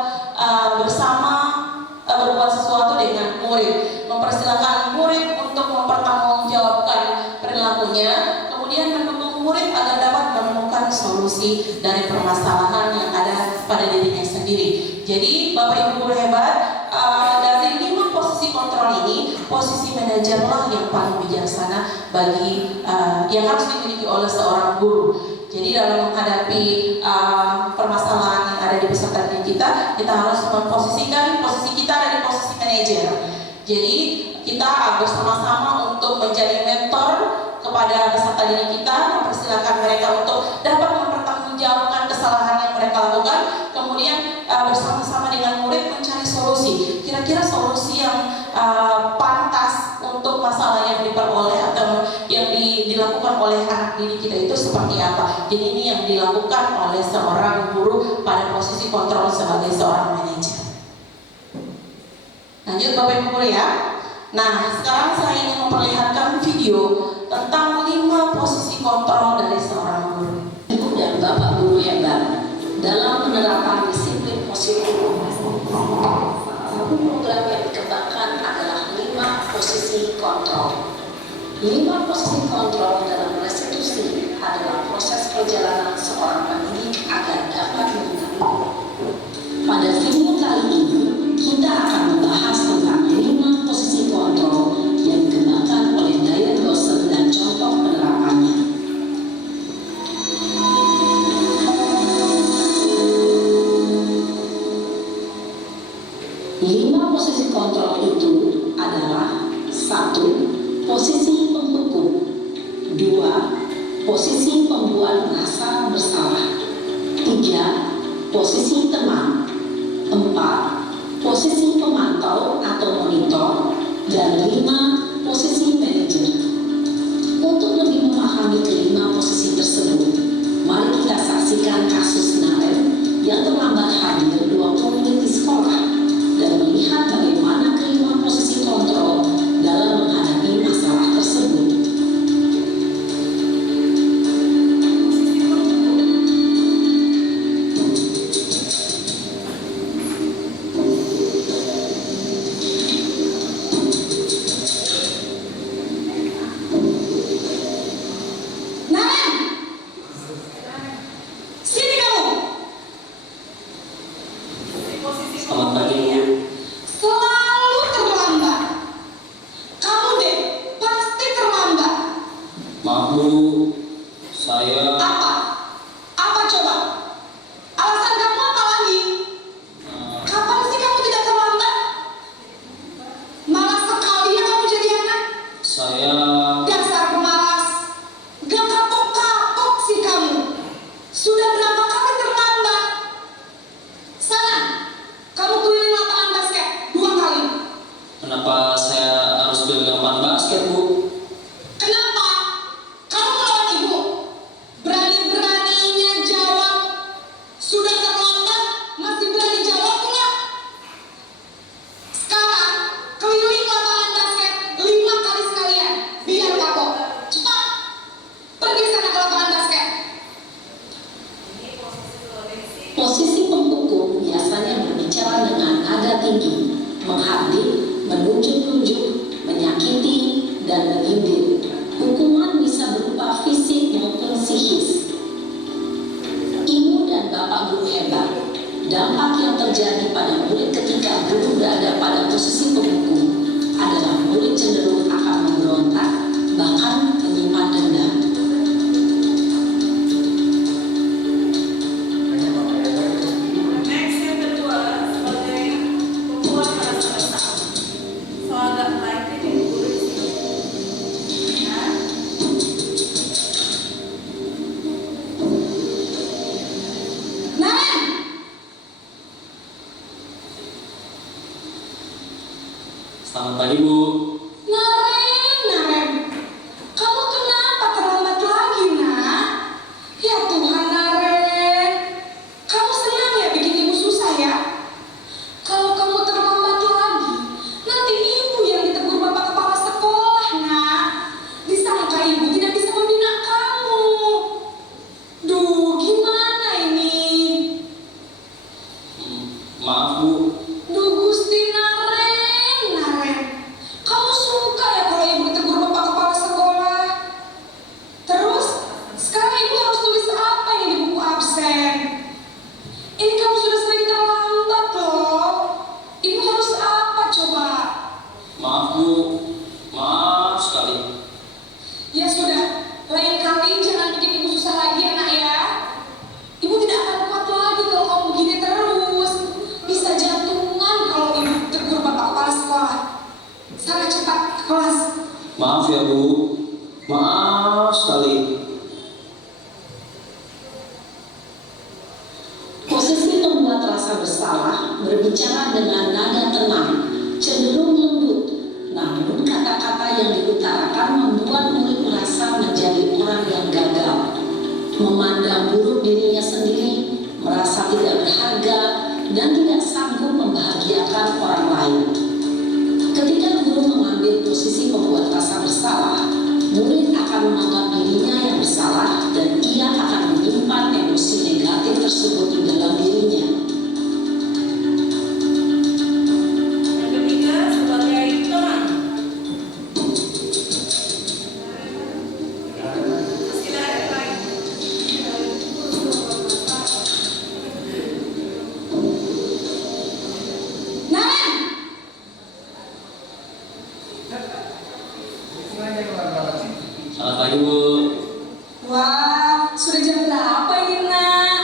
berbuat sesuatu dengan murid, mempersilahkan murid untuk mempertanggungjawabkan perilakunya, kemudian mendukung murid agar dapat menemukan solusi dari permasalahan yang ada pada dirinya sendiri. Jadi Bapak Ibu guru hebat, dari 5 posisi kontrol ini, posisi manajerlah yang paling bijaksana bagi yang harus dimiliki oleh seorang guru. Jadi dalam menghadapi permasalahan yang ada di peserta didik kita harus memposisikan posisi kita ada di posisi manajer. Jadi kita bersama-sama untuk menjadi mentor kepada peserta didik kita, mempersilahkan mereka untuk dapat mempertanggungjawabkan kesalahan yang mereka lakukan. Kemudian bersama-sama dengan murid mencari solusi. Kira-kira solusi yang pantas untuk masalah yang diperoleh atau yang dilakukan oleh anak didik kita itu seperti apa. Jadi ini yang dilakukan oleh seorang guru pada posisi kontrol sebagai seorang manajer. Lanjut Bapak Ibu guru ya. Nah, sekarang saya ingin memperlihatkan video tentang 5 posisi kontrol dari seorang guru. Ibu dan Bapak guru hebat dalam penerapan disiplin positif. Salah satu program yang dikembangkan adalah 5 posisi kontrol. 5 posisi kontrol dalam restitusi adalah proses perjalanan seorang pendidik agar dapat menggunakan. Pada video kali ini, kita akan membahas tentang 5 posisi kontrol yang dikembangkan oleh Diane Lawson dan contoh penerapannya. 5 posisi kontrol itu adalah 1. Posisi penghukum, 2. Posisi pembuat rasa bersalah, 3. Posisi teman, 4. Posisi pemantau atau monitor, dan 5. Posisi manajer. Untuk lebih memahami kelima posisi tersebut, mari kita saksikan kasus Naren yang terlambat hadir 20 menit di sekolah dan melihat bagaimana kelima posisi kontrol dalam menghadapi masalah tersebut. Selamat pagi Bu. Selalu terlambat. Kamu deh pasti terlambat. Maaf Bu, saya Apa? Apa coba? Alasan kamu apa lagi? Kapan sih kamu tidak terlambat? Malas sekali ya kamu jadi anak. saya Dasar pemalas. Gak kapok-kapok sih kamu. Sudah berapa kali terlambat? Sana, kamu keliling lapangan basket 2 kali. kenapa saya harus beli lapangan basket Bu? Kenapa? Kamu melawan ibu. Berani-beraninya jawab. Sudah terlambat, masih berani jawab pula. Sekarang, keliling lapangan basket 5 kali sekalian. Biar kapok. Cepat. Pergi sana ke lapangan basket. Posisi penghukum biasanya berbicara dengan nada tinggi, menghardik, menunjuk-nunjuk, menyakiti, dan menyindir. Hukuman bisa berupa fisik maupun psikis. Ibu dan Bapak guru hebat, dampak yang terjadi pada murid ketika guru berada pada posisi penghukum adalah murid cenderung akan memberontak, bahkan menyimpan dendam. Next yang kedua sebagai pembuat rasa bersalah. So agak baik ini guru di sini. Ya. Naren, Selamat pagi Bu. Naren. Kamu kenapa terlambat lagi, nak? Ya Tuhan, Naren. Kamu senang ya bikin ibu susah ya? Kalau kamu terlambat lagi, nanti ibu yang ditegur bapak kepala sekolah, nak. Disangka ibu tidak bisa membina kamu. Duh, gimana ini? Maaf Bu, Duh, Gusti Naren. Kamu suka ya kalau ibu ditegur bapak kepala sekolah? Terus, sekarang ibu harus tulis apa ini di buku absen? Ini kamu sudah sering terlambat loh. Ibu harus apa coba? maaf Bu, maaf sekali. Ya sudah, lain kali jangan bikin ibu susah lagi ya, nak ya. Ibu tidak akan kuat lagi kalau kamu begini terus. Bisa jantungan kalau ibu tegur bapak kepala sekolah. Sana cepat ke kelas. Maaf ya Bu, maaf sekali. Posisi pembuat rasa merasa bersalah berbicara dengan nada tenang, cenderung lembut. Namun kata-kata yang diutarakan membuat murid merasa menjadi orang yang gagal, memandang buruk dirinya sendiri, merasa tidak berharga, dan tidak sanggup membahagiakan orang lain. Ketika guru mengambil posisi pembuat rasa bersalah, murid akan menganggap dirinya yang bersalah dan ia akan menyimpan emosi negatif tersebut di dalam dirinya. Yang ketiga sebagai teman. Tidak ada lain. Naren! Selamat pagi Bu. Wah, sudah jam berapa ini nak?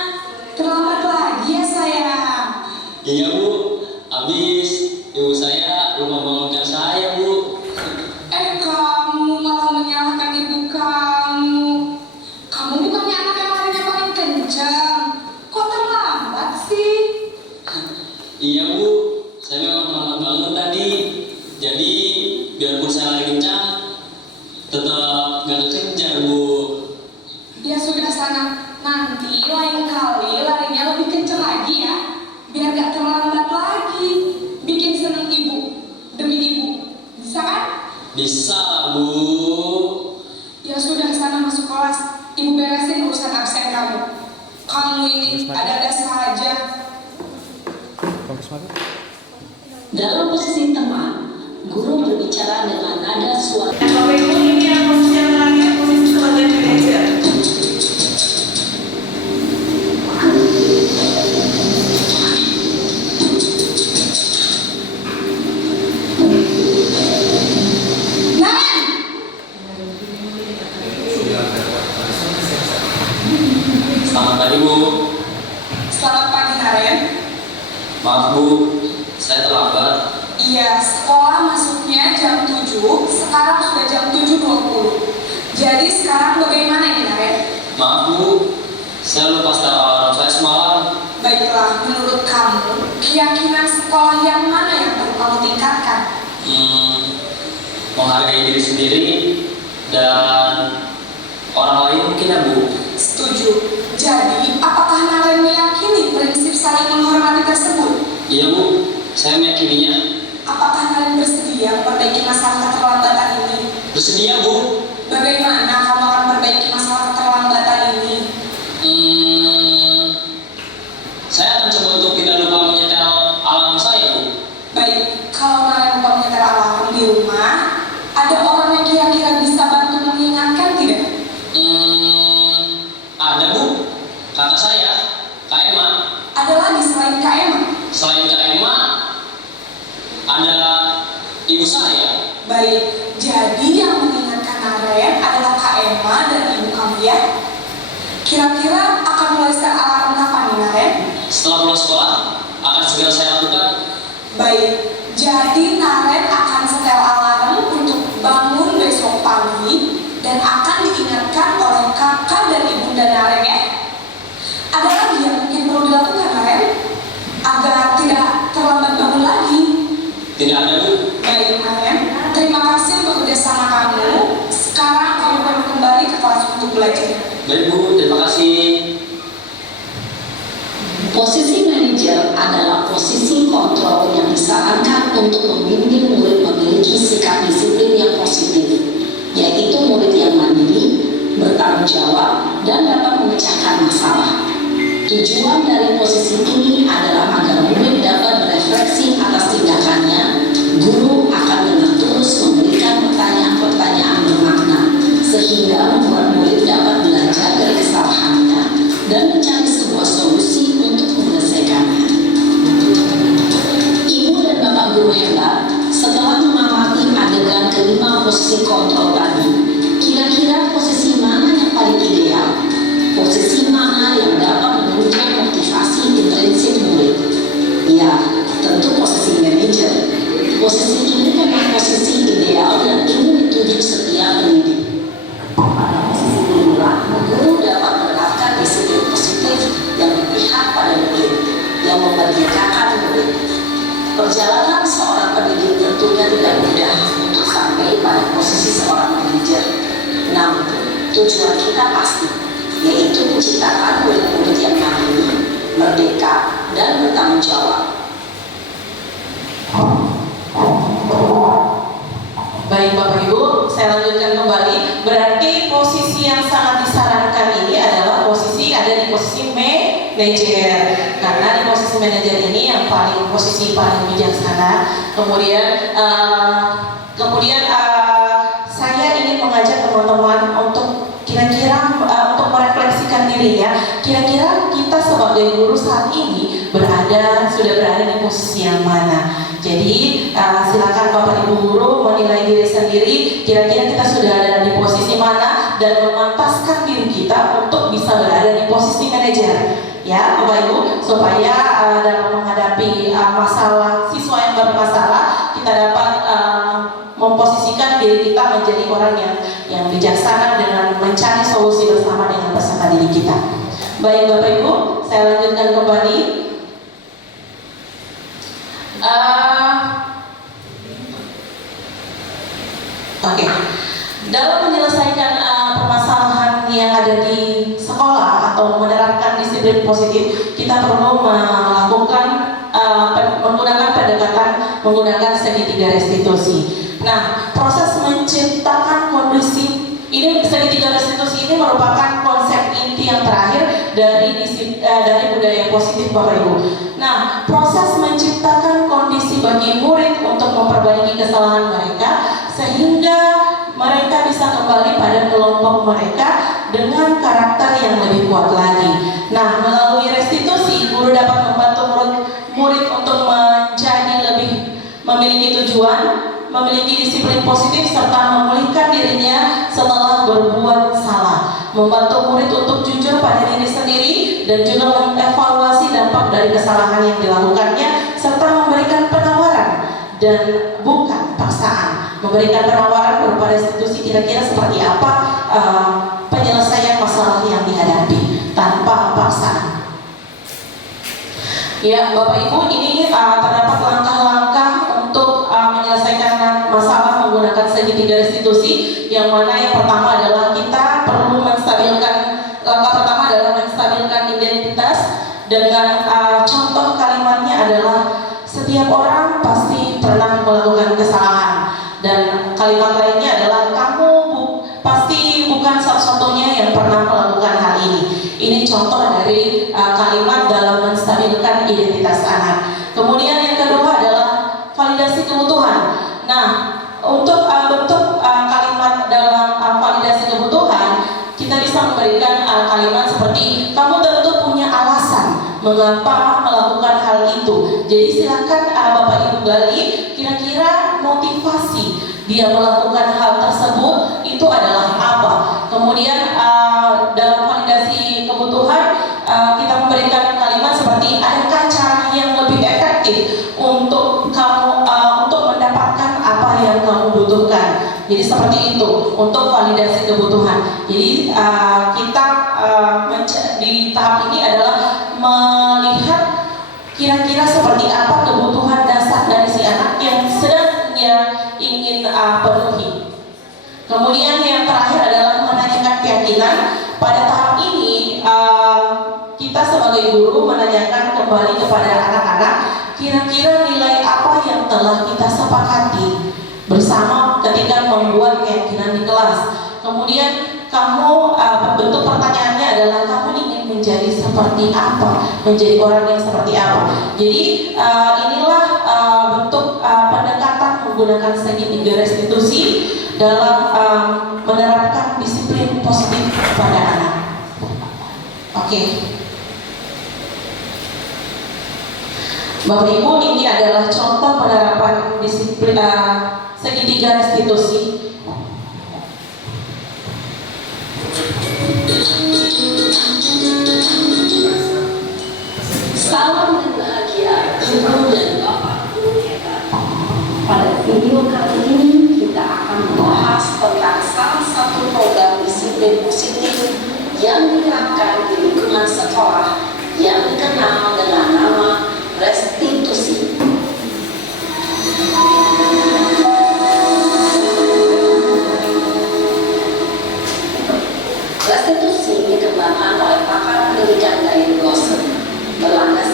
Terlambat lagi ya sayang. Iya Bu, habis ibu saya lupa bangunkan saya Bu. Kamu malah menyalahkan ibu kamu. Kamu bukannya anak yang larinya paling kencang. Kok terlambat sih? Iya Bu, saya memang terlambat bangun tadi. Jadi biarpun saya lari kencang, tetap gak kekejar Bu. Ya sudah sana, nanti lain kali larinya lebih kencang lagi ya. Biar gak terlambat lagi. Bikin seneng ibu, demi ibu. Bisa kan? Bisa Bu. Ya sudah sana masuk kelas. Ibu beresin urusan absen kamu. Kamu ini ada-ada saja. Dalam posisi teman, guru berbicara dengan nada suara. Bapak Ibu, ini yang posisi yang terakhir, posisi sebagai manajer. Selamat pagi Bu. Selamat pagi Naren. Maaf Bu, saya terlambat. Iya, sekolah masuknya jam 7, sekarang sudah jam 7.20. Jadi sekarang bagaimana ini Naren? Maaf Bu, saya lupa setel alarm saya semalam. Baiklah, menurut kamu, keyakinan sekolah yang mana yang perlu kamu tingkatkan? Menghargai diri sendiri dan orang lain mungkin ya Bu. Setuju. Jadi, apakah Naren meyakini prinsip saling menghormati tersebut? Iya Bu, saya meyakininya. Apakah Naren bersedia memperbaiki masalah keterlambatan ini? Bersedia Bu. Bagaimana kamu akan memperbaiki masalah keterlambatan ini? Saya akan coba untuk tidak lupa menyetel alarm saya Bu. Baik, kalau Naren lupa menyetel alarm di rumah, ada orang yang kira-kira bisa bantu mengingatkan tidak? Ada Bu, kakak saya, Kak Emma. Ada lagi selain Kak Emma? Selain Kak Emma, ada ibu saya. Baik, jadi yang mengingatkan Naren adalah Kak Emma dan ibu kamu ya? Kira-kira akan mulai setel alarm kapan nih Naren? Setelah pulang sekolah, akan segera saya lakukan. Baik, jadi Naren akan setel alarm untuk bangun besok pagi dan akan diingatkan oleh kakak dan ibunda Naren ya. Ada lagi yang mungkin perlu dilakukan Naren agar tidak terlambat bangun lagi. Tidak ada Bu. Baik Naren, terima kasih untuk kerjasama kamu. Sekarang kamu perlu kembali ke kelas untuk belajar. Baik Bu, terima kasih. Posisi manajer adalah posisi kontrol yang disarankan untuk membimbing murid memiliki sikap disiplin yang positif, yaitu murid yang mandiri, bertanggung jawab, dan dapat memecahkan masalah. Tujuan dari posisi ini adalah agar murid dapat berefleksi atas tindakannya. Guru akan dengan tulus memberikan pertanyaan-pertanyaan bermakna, sehingga membuat murid dapat belajar dari kesalahannya dan mencari sebuah solusi untuk menyelesaikannya. Ibu dan Bapak Guru hebat, setelah mengamati adegan kelima posisi kontrol tadi, kira-kira posisi mana yang paling ideal? Posisi mana yang dapat menunjukkan motivasi intrinsik murid? Ya, tentu posisi manajer. Posisi ini memang posisi ideal dan ingin dituju setiap pendidik. Pada posisi inilah, guru dapat menerapkan disiplin positif yang berpihak pada murid, yang yang memerdekakan murid. Perjalanan seorang pendidik tentunya tidak mudah untuk sampai pada posisi seorang manajer. Namun, tujuan kita pasti, yaitu menciptakan murid-murid yang mandiri, merdeka, dan bertanggung jawab. Baik Bapak Ibu, saya lanjutkan kembali. Berarti posisi yang sangat disarankan ini adalah ada di posisi manajer. Karena di posisi manajer ini yang posisi paling bijaksana. Kemudian saya ingin mengajak teman-teman untuk kira-kira untuk merefleksikan dirinya. Kira-kira kita sebagai guru saat ini sudah berada di posisi yang mana? Jadi silakan Bapak Ibu guru menilai diri sendiri. Kira-kira kita sudah ada di posisi mana dan memantaskan diri kita untuk bisa berada di posisi manajer. Ya Bapak Ibu, supaya dalam menghadapi masalah siswa yang bermasalah, kita dapat memposisikan diri kita menjadi orang yang bijaksana dengan mencari solusi bersama dengan peserta didik kita. Baik Bapak Ibu, saya lanjutkan kembali. Oke. Dalam menyelesaikan permasalahan yang ada di sekolah atau menerapkan disiplin positif, kita perlu menggunakan pendekatan menggunakan segitiga restitusi. Nah, proses menciptakan kondisi ini, segitiga restitusi ini merupakan konsep inti yang terakhir dari budaya positif Bapak Ibu. Nah, proses menciptakan kondisi bagi murid untuk memperbaiki kesalahan mereka sehingga mereka bisa kembali pada kelompok mereka dengan karakter yang lebih kuat lagi. Nah, melalui restitusi, guru dapat membantu murid untuk menjadi lebih memiliki tujuan, memiliki disiplin positif, serta memulihkan dirinya setelah berbuat salah. Membantu murid untuk jujur pada diri sendiri dan juga mengevaluasi dampak dari kesalahan yang dilakukannya, serta memberikan penawaran dan bukan paksaan. Memberikan penawaran berupa restitusi kira-kira seperti apa penyelesaian masalah yang dihadapi tanpa paksaan. Ya Bapak Ibu, ini terdapat langkah-langkah untuk menyelesaikan masalah menggunakan segitiga restitusi, yang mana yang pertama adalah kita perlu menstabilkan identitas dengan contoh kalimatnya adalah setiap orang pasti pernah melakukan kesalahan, dan kalimat lainnya adalah kamu pasti bukan satu-satunya yang pernah melakukan hal ini. Ini contoh dari kalimat dalam menstabilkan identitas anak. Kemudian yang kedua adalah validasi kebutuhan. Nah, untuk bentuk kalimat dalam validasi kebutuhan, kita bisa memberikan kalimat seperti kamu tentu punya alasan mengapa melakukan hal itu. Jadi silakan Bapak Ibu gali kira-kira motivasi dia melakukan hal tersebut itu adalah apa. Kemudian dalam validasi kebutuhan kita memberikan kalimat seperti adakah cara yang lebih efektif untuk kamu untuk mendapatkan apa yang kamu butuhkan. Jadi seperti itu untuk validasi kebutuhan. Jadi kita di tahap ini adalah melihat kira-kira seperti apa kebutuhan dasar dari si anak yang sedang dia ingin penuhi. Kemudian yang terakhir adalah menanyakan keyakinan. Pada tahap ini kita sebagai guru menanyakan kembali kepada anak-anak kira-kira nilai apa yang telah kita sepakati bersama ketika membuat keyakinan di kelas. Kemudian kamu bentuk pertanyaannya adalah kamu ingin menjadi seperti apa, menjadi orang yang seperti apa. Jadi inilah bentuk pendekatan menggunakan segitiga restitusi dalam menerapkan disiplin positif pada anak. Oke. Bapak Ibu, ini adalah contoh penerapan disiplin segitiga restitusi. Salam dan bahagia Ibu dan Bapak guru hebat. Pada video kali ini kita akan membahas tentang salah satu program disiplin positif yang diterapkan di lingkungan sekolah yang dikenal dengan nama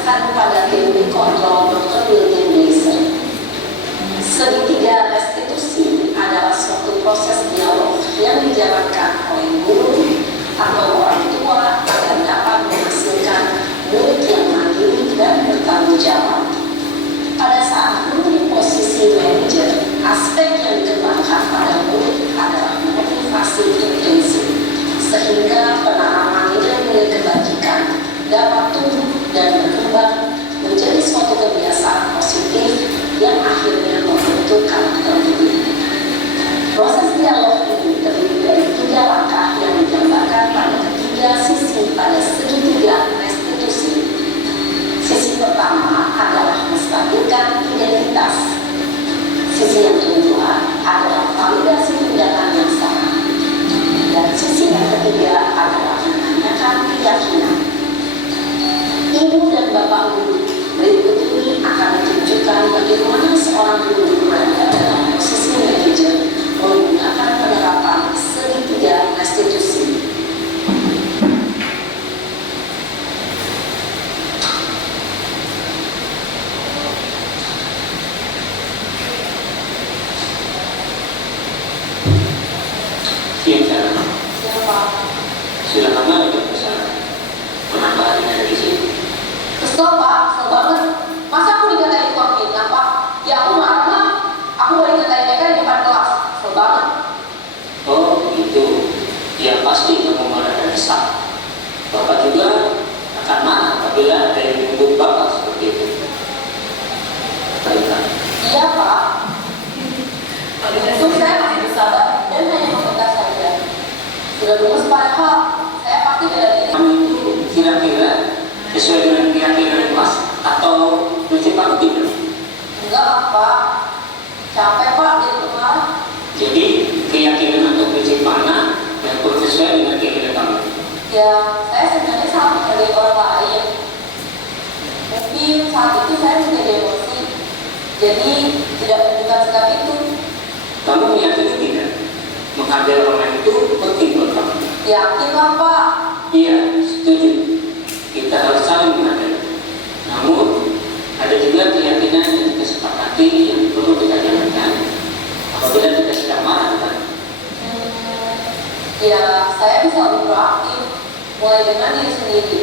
menegaskan pada teori kontrol Dr. William Blaser, segitiga restitusi adalah suatu proses dialog yang dijalankan oleh guru atau orang tua agar dapat menghasilkan murid yang mandiri dan bertanggung jawab. Pada saat guru di posisi manajer, aspek yang dikembangkan pada murid adalah motivasi intrinsik, sehingga penanaman nilai-nilai kebajikan dapat tumbuh dan berkembang menjadi suatu kebiasaan positif yang akhirnya membentuk karakter murid. Proses dialog ini terdiri dari 3 langkah yang digambarkan pada ketiga sisi pada segitiga restitusi. Sisi pertama adalah menstabilkan identitas. Sisi yang kedua adalah validasi tindakan yang salah. Dan sisi yang ketiga adalah menanyakan keyakinan. Ibu dan Bapak Guru, berikut ini akan ditunjukkan bagaimana seorang guru berada dalam posisi manajer menggunakan penerapan segitiga restitusi. Siapa? Silakan mari berbicara. Kenapa hari ini ada di sini? Kesel Pak, kesel banget. Masa aku dikatain tukang fitnah Pak? Ya aku marah lah. Aku boleh dikatain mereka di depan kelas. Kesel banget. Oh begitu. Ya pasti kamu marah dan kesal. Bapak juga akan marah apabila ada yang menyebut Bapak seperti itu. Baiklah. Iya Pak. Tentu saya masih bersabar dan hanya mengegas saja. Sudah lulus padahal saya pasti bela diri. Kamu itu kira-kira sesuai dengan keyakinan kelas atau prinsip aku tidak? Enggak lah Pak. Capek Pak jadi pemarah. Jadi keyakinan atau prinsip mana yang perlu sesuai dengan keyakinan kamu? Ya saya sebenarnya sangat menghargai orang lain. Mungkin saat itu saya menjadi emosi. Jadi tidak menunjukkan sikap itu. Kamu meyakini tidak? Menghargai orang lain itu penting buat kamu. Yakin lah Pak. Iya, setuju. Kita harus saling menghargai. Namun, ada juga keyakinan dan kesepakati yang perlu kita jalankan apabila kita sedang marah, kan? Ya, saya bisa lebih proaktif, mulai dengan diri sendiri.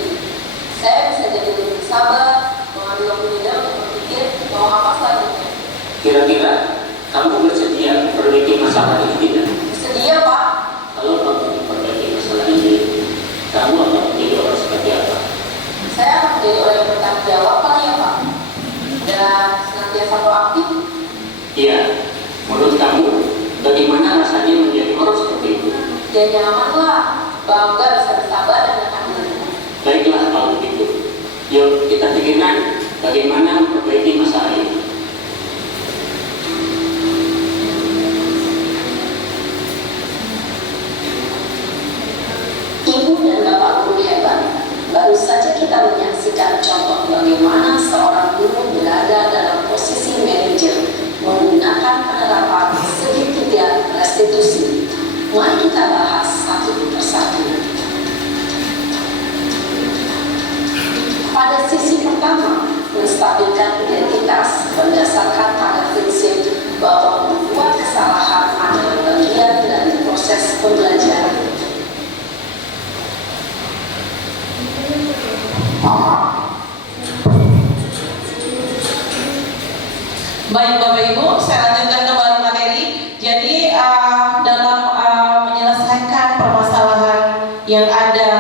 Saya bisa jadi lebih sabar, mengambil waktu jeda untuk berpikir mau apa selanjutnya. Kira-kira kamu bersedia memperbaiki masalah ini tidak? Bersedia Pak. Kalau kamu memperbaiki masalah ini, kamu akan menjadi orang seperti apa? Saya akan menjadi orang yang bertanggung jawab kali ya Pak. Dan senantiasa proaktif. Iya, menurut kamu bagaimana rasanya menjadi orang seperti itu? Ya nyaman lah, bangga bisa bersabar dan menahan diri. Baiklah kalau begitu. Yuk kita pikirkan bagaimana memperbaiki masalah ini. Ibu dan Bapak guru hebat, baru saja kita menyaksikan contoh bagaimana seorang guru berada dalam posisi manajer menggunakan penerapan segitiga restitusi. Mari kita bahas satu persatu. Pada sisi pertama, menstabilkan identitas berdasarkan pada prinsip bahwa membuat kesalahan adalah bagian dari proses pembelajaran. Baik Bapak Ibu, saya lanjutkan kembali materi. Jadi dalam menyelesaikan permasalahan yang ada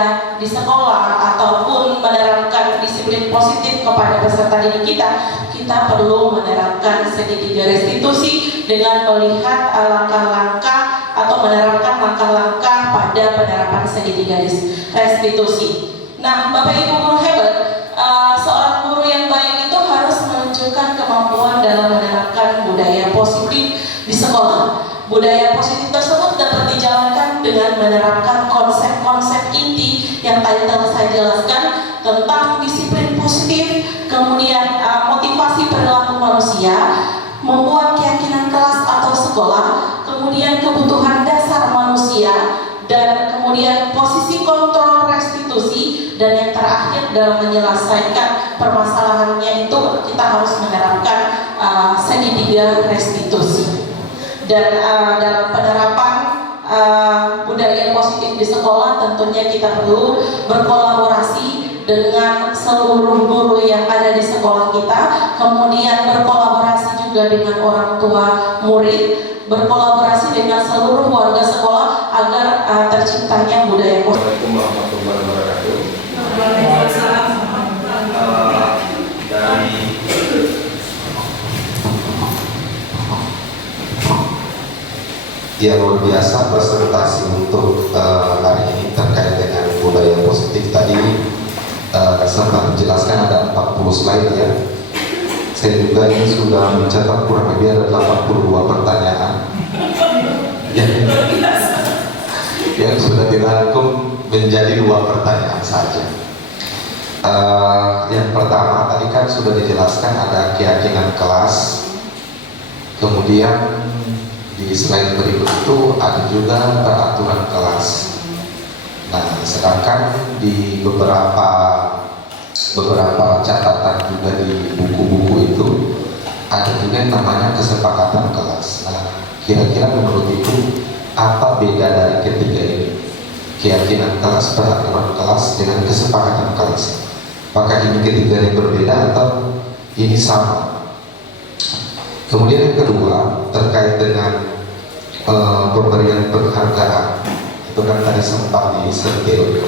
di sekolah ataupun menerapkan disiplin positif kepada peserta didik kita perlu menerapkan segitiga restitusi dengan melihat langkah-langkah atau menerapkan langkah-langkah pada penerapan segitiga restitusi. Nah, Bapak Ibu guru hebat, seorang guru yang baik itu harus menunjukkan kemampuan dalam menerapkan budaya positif di sekolah. Budaya positif tersebut dapat dijalankan dengan menerapkan konsep-konsep inti yang tadi telah saya jelaskan tentang disiplin positif, kemudian motivasi perilaku manusia, membuat keyakinan kelas atau sekolah, kemudian kebutuhan dasar manusia, dan kemudian posisi kontrol restitusi, dan yang terakhir dalam menyelesaikan permasalahannya itu kita harus menerapkan segitiga restitusi. Dan dalam penerapan budaya positif di sekolah tentunya kita perlu berkolaborasi dengan seluruh guru yang ada di sekolah kita, kemudian berkolaborasi juga dengan orang tua murid, berkolaborasi dengan seluruh warga sekolah agar terciptanya budaya positif. Assalamualaikum warahmatullahi wabarakatuh. Waalaikumsalam. Dari ya, luar biasa presentasi untuk hari ini terkait dengan budaya positif tadi. Sempat dijelaskan ada 40 slide ya. Saya juga ini sudah mencatat kurang lebih ada 82 pertanyaan yang sudah dirangkum menjadi 2 pertanyaan saja. Yang pertama tadi kan sudah dijelaskan ada keyakinan kelas, kemudian di slide berikut itu ada juga peraturan kelas. Nah, sedangkan di beberapa catatan juga di buku-buku itu ada juga yang namanya kesepakatan kelas. Nah, kira-kira menurut itu apa beda dari ketiga ini? Keyakinan kelas, peraturan kelas dengan kesepakatan kelas. Apakah ini ketiga yang berbeda atau ini sama? Kemudian yang kedua terkait dengan pemberian penghargaan, itu kan tadi sempat disentil.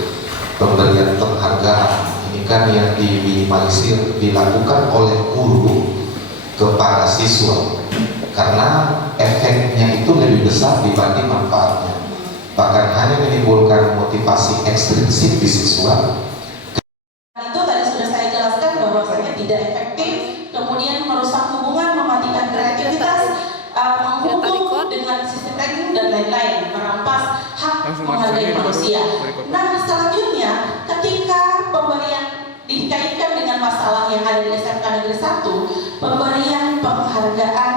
Pemberian penghargaan ini kan yang diminimalisir dilakukan oleh guru kepada siswa karena efeknya itu lebih besar dibanding manfaatnya, bahkan hanya menimbulkan motivasi ekstrinsik di siswa. Itu tadi sudah saya jelaskan bahwasanya tidak efektif, kemudian merusak hubungan, mematikan kreativitas, menghukum dengan sistem ranking dan lain-lain, merampas hak menghargai manusia. Nah, selanjutnya ketika pemberian dikaitkan dengan masalah yang ada di SMK Negeri 1, pemberian penghargaan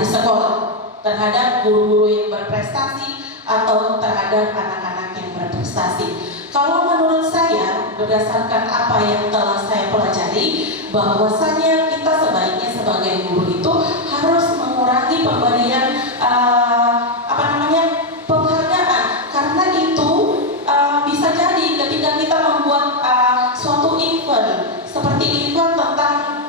di sekolah terhadap guru-guru yang berprestasi atau terhadap anak-anak yang berprestasi. Kalau menurut saya, berdasarkan apa yang telah saya pelajari, bahwasanya kita sebaiknya sebagai guru itu harus mengurangi pemberian penghargaan, karena itu bisa jadi ketika kita membuat suatu event seperti event tentang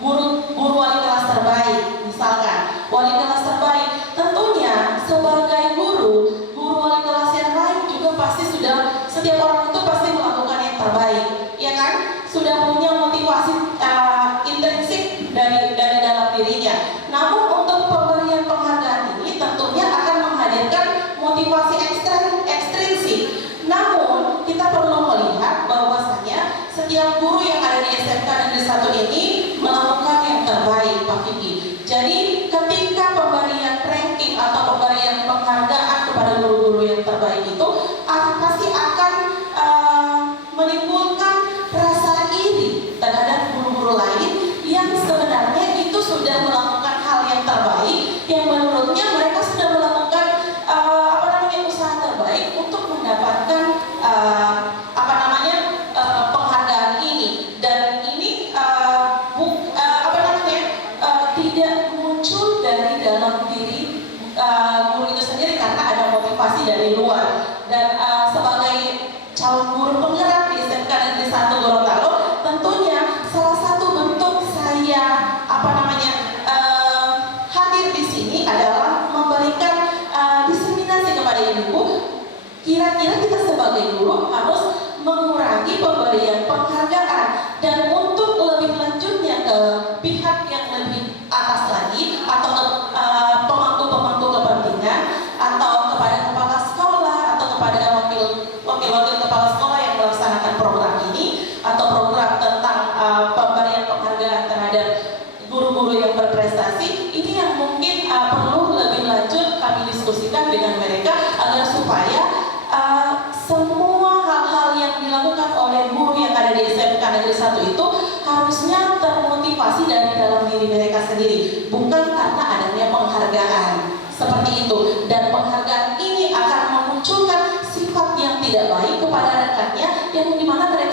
guru wali kelas terbaik, misalkan wali kelas terbaik, tentunya sebagai guru wali kelas yang lain juga pasti sudah, setiap orang itu pasti melakukan yang terbaik, ya kan? Sudah punya motivasi intrinsik dari dalam dirinya. Namun untuk pemberian penghargaan ini tentunya akan menghadirkan motivasi ekstrinsik. Namun kita perlu melihat bahwasanya setiap guru yang ada di SMK Negeri 1 ini melakukan yang terbaik, Pak Vicky. Jadi ketika pemberian ranking atau pemberian penghargaan kepada guru-guru yang terbaik itu pasti akan menimbulkan rasa iri terhadap guru-guru lain yang sebenarnya itu sudah melakukan hal yang terbaik, yang menurutnya mereka sudah melakukan usaha terbaik untuk mendapatkan penghargaan ini. Dan ini tidak muncul dari dalam diri guru itu sendiri karena ada motivasi dari luar. Dan sebagai calon guru penggerak di SMK Negeri 1 Gorontalo, tentunya salah satu bentuk saya hadir di sini adalah memberikan diseminasi kepada ibu. Kira-kira kita sebagai guru harus mengurangi pemberian penghargaan, dan untuk lebih lanjutnya ke pihak yang lebih atas lagi atau pemangku-pemangku kepentingan atau kepada kepala sekolah atau kepada wakil-wakil kepala sekolah yang melaksanakan program ini atau program tentang pemberian penghargaan terhadap guru-guru yang berprestasi, ini yang mungkin perlu lebih lanjut kami diskusikan dengan mereka agar supaya semua hal-hal yang dilakukan oleh guru yang ada di SMK Negeri 1 itu harusnya termotivasi dari dalam diri mereka sendiri, bukan karena adanya penghargaan seperti itu. Dan penghargaan ini akan memunculkan sifat yang tidak baik kepada rekannya, yang dimana mereka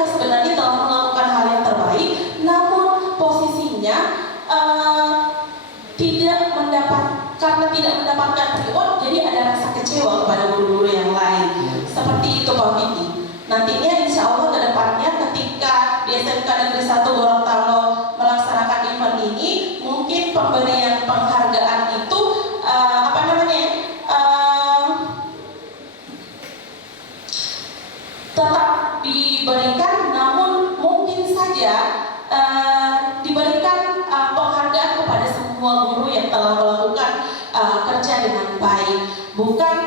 diberikan, namun mungkin saja diberikan penghargaan kepada semua guru yang telah melakukan kerja dengan baik, bukan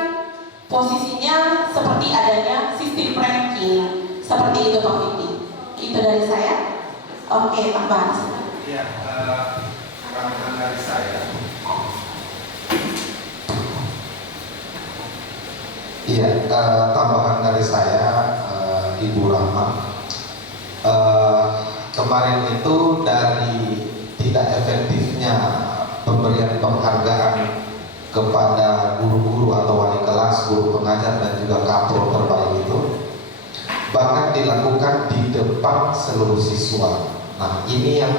posisinya seperti adanya sistem ranking seperti itu Pak Fikri. Itu dari saya. Oke, tambahan. Ya, tambahan dari saya. Iya, tambahan dari saya, Ibu Rahma. Kemarin itu dari tidak efektifnya pemberian penghargaan kepada guru-guru atau wali kelas, guru pengajar dan juga kapro terbaik itu bahkan dilakukan di depan seluruh siswa. Nah, ini yang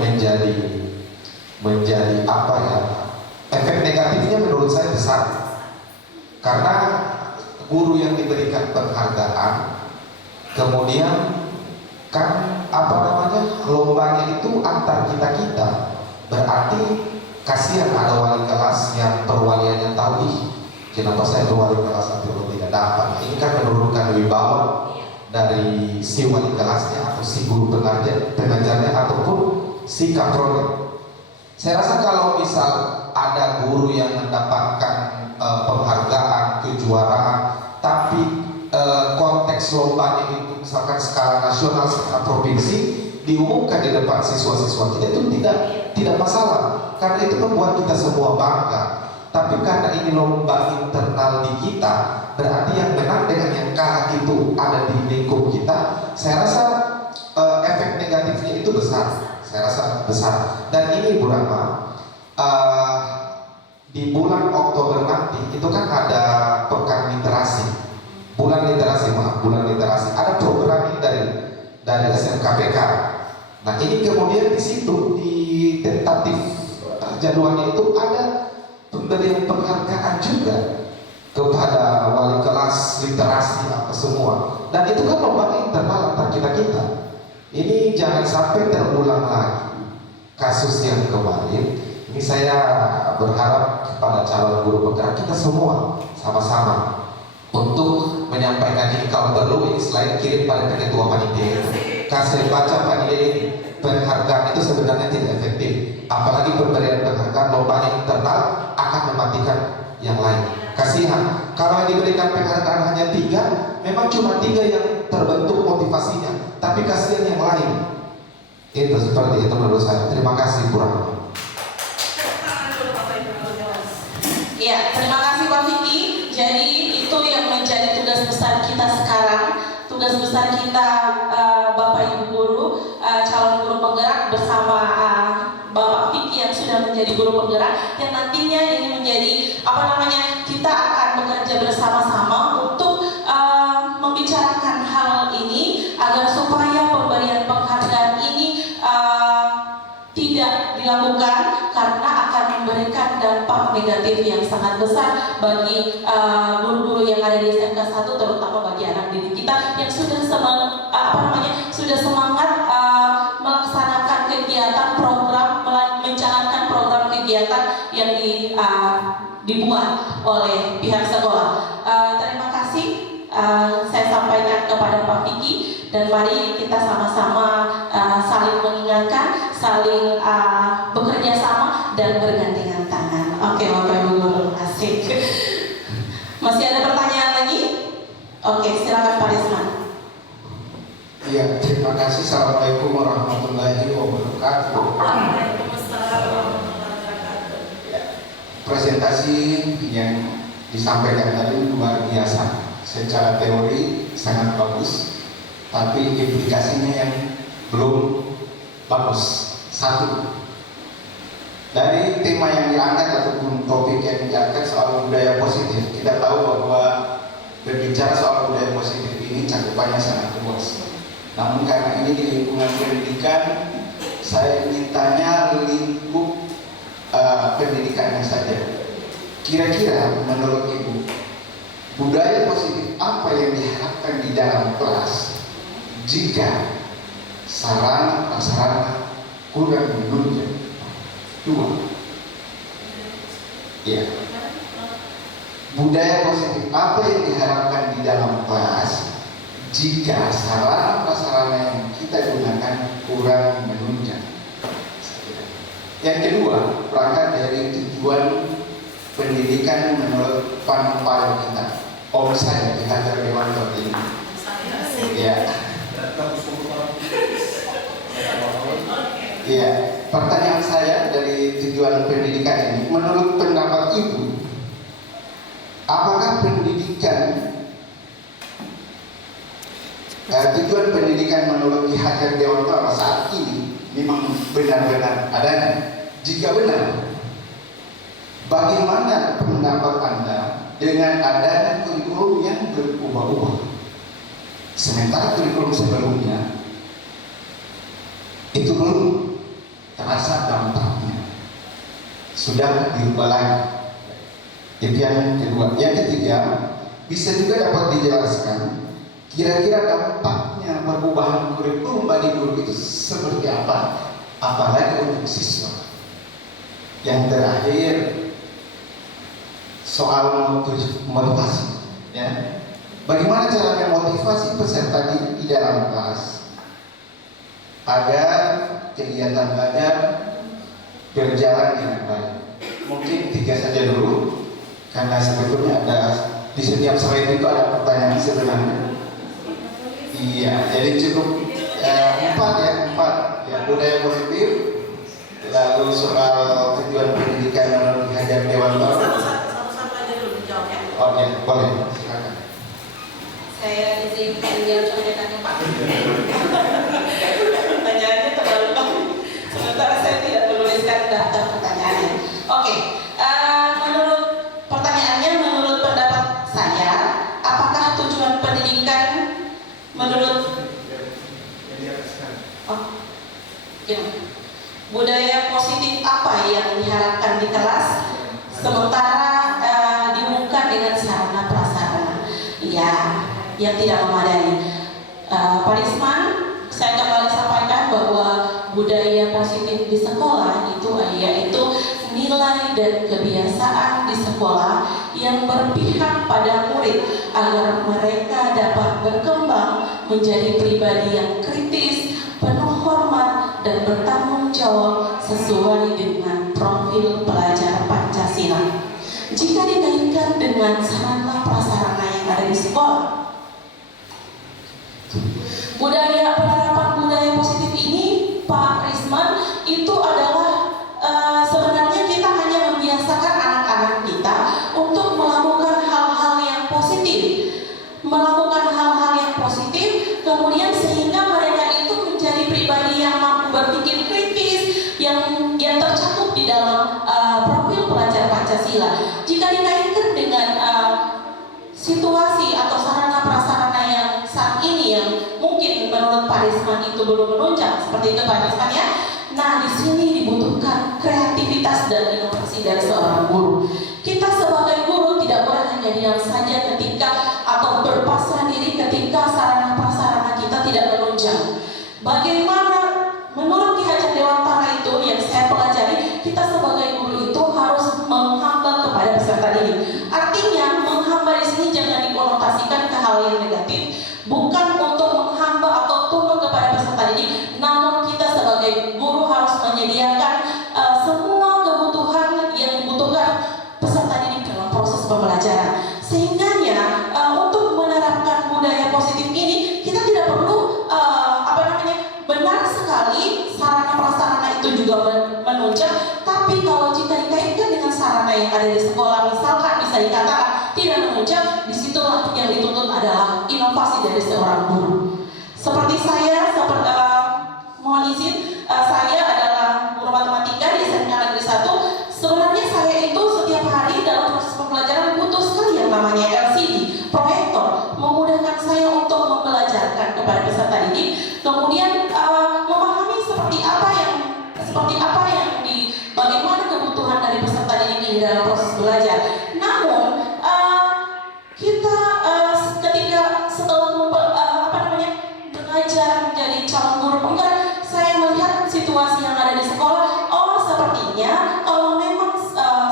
menjadi apa ya? Efek negatifnya menurut saya besar. Karena guru yang diberikan penghargaan kemudian kan lombanya itu antar kita, berarti kasihan ada wali kelas yang perwaliannya tahu, kenapa saya berwali kelas tapi lo tidak dapat. Ini kan menurunkan wibawa dari si wali kelasnya atau si guru pengajarnya ataupun si kapronya. Saya rasa kalau misal ada guru yang mendapatkan penghargaan, kejuaraan, tapi konteks lombanya itu misalkan skala nasional, skala provinsi, diumumkan di depan siswa-siswa kita, itu tidak masalah, karena itu membuat kita semua bangga. Tapi karena ini lomba internal di kita, berarti yang menang dengan yang kalah itu ada di lingkup kita. Saya rasa efek negatifnya itu besar. Saya rasa besar. Dan ini Bu Rahma, di bulan Oktober nanti itu kan ada pekan literasi. Bulan literasi. Ada program ini dari SMKPK. Nah, ini kemudian di situ di tentatif jadwalnya itu ada pemberian penghargaan juga kepada wali kelas literasi apa semua. Dan itu kan lomba internal antar kita. Ini jangan sampai terulang lagi kasus yang kemarin. Ini saya berharap kepada calon guru penggerak kita semua sama-sama untuk menyampaikan ini. Kalau perlu ini selain kirim pada ketua panitia, kasih baca panitia ini. Penghargaan itu sebenarnya tidak efektif, apalagi pemberian penghargaan lombanya internal akan mematikan yang lain. Kasihan kalau yang diberikan penghargaan hanya 3, memang cuma 3 yang terbentuk motivasinya, tapi kasihan yang lain. Itu seperti itu menurut saya. Terima kasih Bu Rahma. Ya, terima kasih Pak Vicky. Jadi itu yang menjadi tugas besar kita sekarang, tugas besar kita Bapak Ibu guru, calon guru penggerak bersama Bapak Vicky yang sudah menjadi guru penggerak, yang nantinya ini menjadi kita akan bekerja bersama-sama untuk membicarakan hal ini agar supaya pemberian penghargaan ini tidak dilakukan, karena akan memberikan dampak negatif yang sangat besar bagi guru-guru yang ada di SMK 1, terutama bagi anak didik kita yang sudah semangat melaksanakan kegiatan program, menjalankan program kegiatan yang dibuat oleh pihak sekolah. Terima kasih saya sampaikan kepada Pak Vicky, dan mari kita sama-sama saling mengingatkan, saling bekerja sama dan bergandengan tangan. Oke, Bapak Ibu guru, asik. Masih ada pertanyaan lagi? Oke, silakan Pak Risman. Iya, terima kasih. Assalamualaikum warahmatullahi wabarakatuh. Waalaikumsalam warahmatullahi wabarakatuh. Ya, presentasi yang disampaikan tadi luar biasa. Secara teori sangat bagus, tapi implikasinya yang belum bagus. Satu, dari tema yang diangkat ataupun topik yang diangkat soal budaya positif, kita tahu bahwa berbicara soal budaya positif ini cakupannya sangat luas. Namun karena ini di lingkungan pendidikan, saya ingin tanya lingkup pendidikannya saja. Kira-kira menurut Ibu, budaya positif apa yang diharapkan di dalam kelas jika sarana prasarana kurang menunjang? 2. Ya. Budaya positif apa yang diharapkan di dalam kelas jika sarana prasarana kedua, berangkat dari tujuan pendidikan menurut panpel kita. Om saya di Hajar Dewanto ini. Ya. Ya, pertanyaan saya dari tujuan pendidikan ini, menurut pendapat Ibu, apakah tujuan pendidikan menurut Ki Hajar Dewantara saat ini memang benar-benar adanya? Jika benar, bagaimana pendapat Anda dengan adanya kurikulum yang berubah-ubah? Sementara kurikulum sebelumnya itu belum terasa dampaknya, sudah diubah lagi. Itu yang kedua. Yang ketiga, bisa juga dapat dijelaskan kira-kira dampaknya perubahan kurikulum bagi guru itu seperti apa, apalagi untuk siswa. Yang terakhir, soal motivasi, ya. Bagaimana cara memotivasi peserta di dalam kelas agar kegiatan belajar berjalan dengan baik? Mungkin 3 saja dulu, karena sebetulnya ada di setiap slide itu ada pertanyaan sebenarnya. Iya, jadi cukup 4 ya, budaya positif, lalu soal tujuan pendidikan menurut Hajar Dewantara. Satu-satu aja dulu dijawab ya. Oh ya, boleh, silakan. Saya izin menjawab contekannya Pak. Pertanyaannya terlalu banyak. Sementara saya tidak menuliskan daftar pertanyaannya. Oke, menurut pendapat saya, apakah tujuan pendidikan menurut budaya positif apa yang diharapkan di kelas, sementara diumumkan dengan sarana prasarana yang tidak memadai. Pak Risman, saya kembali sampaikan bahwa budaya positif di sekolah itu yaitu nilai dan kebiasaan di sekolah yang berpihak pada murid agar mereka dapat berkembang menjadi pribadi yang kritis, penuh hormat, dan bertanggung jawab sesuai dengan profil pelajar Pancasila. Jika dikaitkan dengan sarana prasarana yang ada di sekolah, penerapan budaya positif ini, Pak Risman, itu adalah sebenarnya kita hanya membiasakan anak-anak kita untuk melakukan hal-hal yang positif, kemudian sehingga mereka itu menjadi pribadi yang mampu berpikir kritis, yang tercakup di dalam profil pelajar Pancasila. Jika dikaitkan dengan situasi atau sarana prasarana yang saat ini yang mungkin menurut Pak Risman itu belum menunjang seperti itu Pak Risman ya. Nah, di sini dibutuhkan kreativitas dan inovasi dari seorang guru. Kita sebagai guru tidak boleh hanya diam saja ketika atau berpasrah diri ketika sarana prasarana kita tidak menunjang. Bagaimana menurut Ki Hajar Dewantara itu yang saya pelajari, kita sebagai guru itu harus menghamba kepada peserta didik. Artinya menghamba di sini jangan dikonotasikan ke hal yang negatif, bukan untuk menghamba atau tunduk kepada peserta didik, namun kita sebagai guru harus menyediakan semua kebutuhan yang dibutuhkan peserta didik dalam proses pembelajaran. Sehingganya untuk menerapkan budaya positif ini kita tidak perlu benar sekali sarana prasarana itu juga menunjang, tapi kalau jika dikaitkan dengan sarana yang ada di sekolah, misalkan bisa dikatakan tidak menunjang, disitulah yang dituntut adalah inovasi dari seorang guru. Seperti saya, mohon izin, saya adalah guru matematika di SMK Negeri 1. Sebenarnya saya itu setiap hari dalam proses pembelajaran butuh sekali yang namanya LCD, proyektor, memudahkan saya untuk membelajarkan kepada peserta didik, kemudian memahami bagaimana kebutuhan dari peserta didik ini dalam proses belajar. Namun kita ketika setelah belajar menjadi calon guru penggerak, saya melihat situasi yang ada di sekolah. Sepertinya kalau memang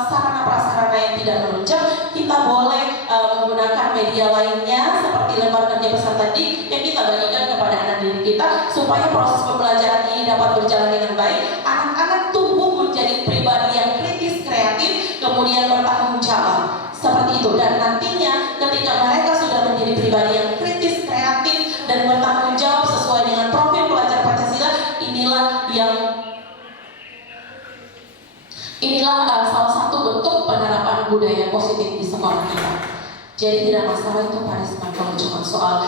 sarana prasarana yang tidak menunjang, kita boleh menggunakan media lainnya seperti lembar kerja peserta didik yang kita bagikan kepada anak didik kita supaya proses pembelajaran ini dapat berjalan dengan baik. Anak-anak tumbuh menjadi pribadi budaya positif di sekolah kita. Jadi tidak masalah itu Pak Risman kalau cuma soal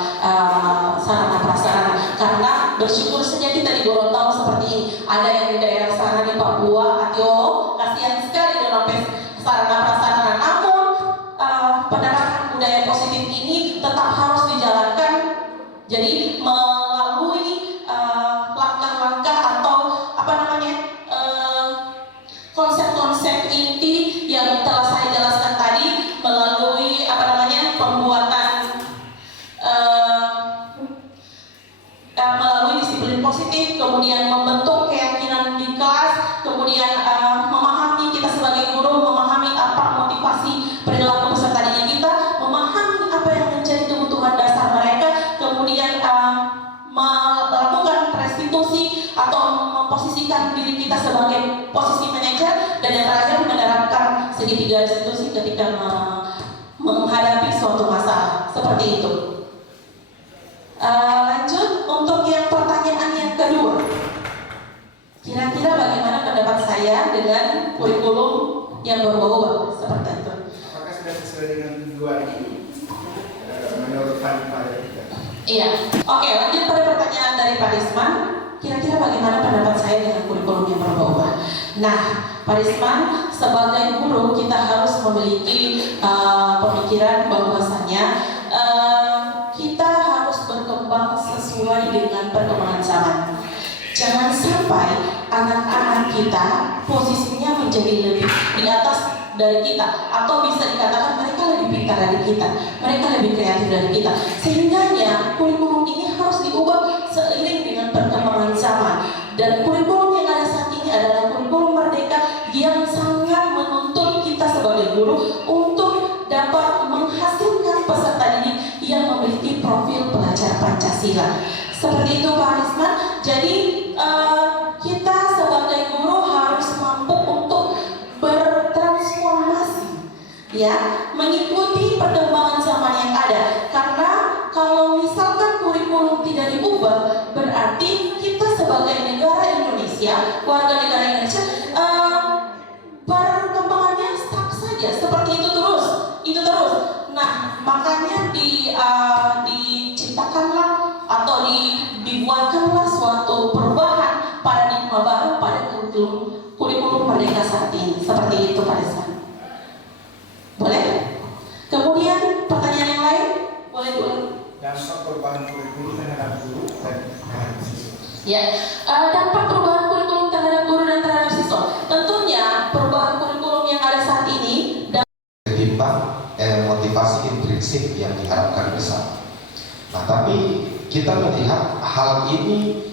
sarana prasarana, karena bersyukur saja kita di Gorontalo seperti ini. Ada yang di daerah sana di Papua, Atiolo, kasihan sekali dalam sarana prasarana. Namun penerapan budaya positif ini tetap harus dijalankan. Jadi melalui langkah-langkah atau konsep-konsep inti yang telah saya jelaskan tadi, melalui pembuatan melalui disiplin positif, kemudian membentuk keyakinan di kelas, kemudian memahami kita sebagai guru, memahami apa motivasi perilaku peserta didik kita, memahami apa yang menjadi kebutuhan dasar mereka, kemudian melakukan restitusi atau memposisikan diri kita sebagai posisi manajer, dan yang terakhir menerapkan segitiga restitusi ketika menghadapi suatu masalah seperti itu. Lanjut untuk yang pertanyaan yang kedua, kira-kira bagaimana pendapat saya dengan kurikulum yang berubah-ubah seperti itu? Apakah sudah sesuai dengan dua ini menurut Pak? Iya. Oke, lanjut pada pertanyaan dari Pak Risman. Kira-kira bagaimana pendapat saya dengan kurikulum yang berubah-ubah? Nah, Pak Risman, sebagai guru kita harus memiliki pemikiran bahwasanya kita harus berkembang sesuai dengan perkembangan zaman. Jangan sampai anak-anak kita posisinya menjadi lebih di atas dari kita, atau bisa dikatakan mereka lebih pintar dari kita, mereka lebih kreatif dari kita. Sehingganya kurikulum ini harus diubah seiring dengan perkembangan zaman. Dan kurikulum yang ada saat ini adalah kurikulum merdeka yang sangat menuntut kita sebagai guru untuk dapat menghasilkan peserta didik yang memiliki profil pelajar Pancasila. Seperti itu Pak Risman. Jadi kita sebagai guru harus mampu untuk bertransformasi, ya, mengikuti perkembangan zaman yang ada. Karena kalau misalkan kurikulum tidak diubah, berarti kita sebagai negara Indonesia, warga negara Indonesia, perkembangannya stuck saja seperti itu terus. Nah, makanya diciptakanlah atau dibuatkanlah suatu perubahan paradigma baru pada kurikulum merdeka saat ini. Seperti itu Pak Risman. Boleh? Kemudian pertanyaan yang lain? Boleh dulu. Dampak perubahan kurikulum terhadap guru dan terhadap siswa. Ya, dampak perubahan kurikulum terhadap guru dan terhadap siswa. Tentunya perubahan kurikulum yang ada saat ini ketimbang motivasi intrinsik yang diharapkan bersama. Nah, tapi kita melihat hal ini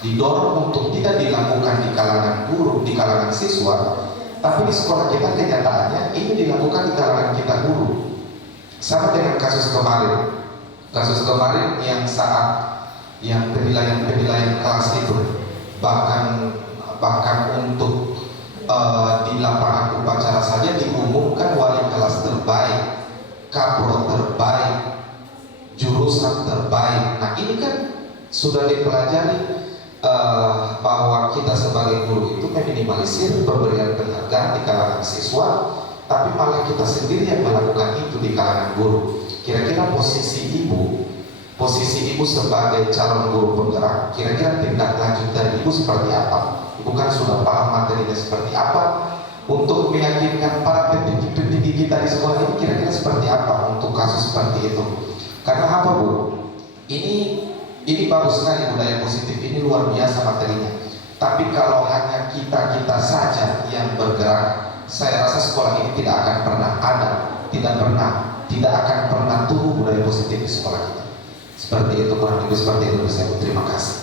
didorong untuk tidak dilakukan di kalangan guru, di kalangan siswa, tapi di sekolah kita kenyataannya ini dilakukan di kalangan kita guru. Sama dengan kasus kemarin yang saat yang penilaian kelas itu, bahkan untuk di lapangan upacara saja diumumkan wali kelas terbaik, kapro terbaik, jurusan terbaik. Nah, ini kan sudah dipelajari bahwa kita sebagai guru itu meminimalisir pemberian penghargaan di kalangan siswa, tapi malah kita sendiri yang melakukan itu di kalangan guru. Kira-kira posisi ibu sebagai calon guru penggerak, kira-kira tindak lanjut dari ibu seperti apa? Ibu kan sudah paham materinya seperti apa, untuk meyakinkan para pendidik kita di sekolah ini kira-kira seperti apa untuk kasus seperti itu. Karena apa Bu? Ini bagus sekali budaya positif, ini luar biasa materinya. Tapi kalau hanya kita saja yang bergerak, saya rasa sekolah ini tidak akan pernah ada, tidak akan pernah tumbuh budaya positif di sekolah kita. Seperti itu, kurang lebih seperti itu saya. Terima kasih.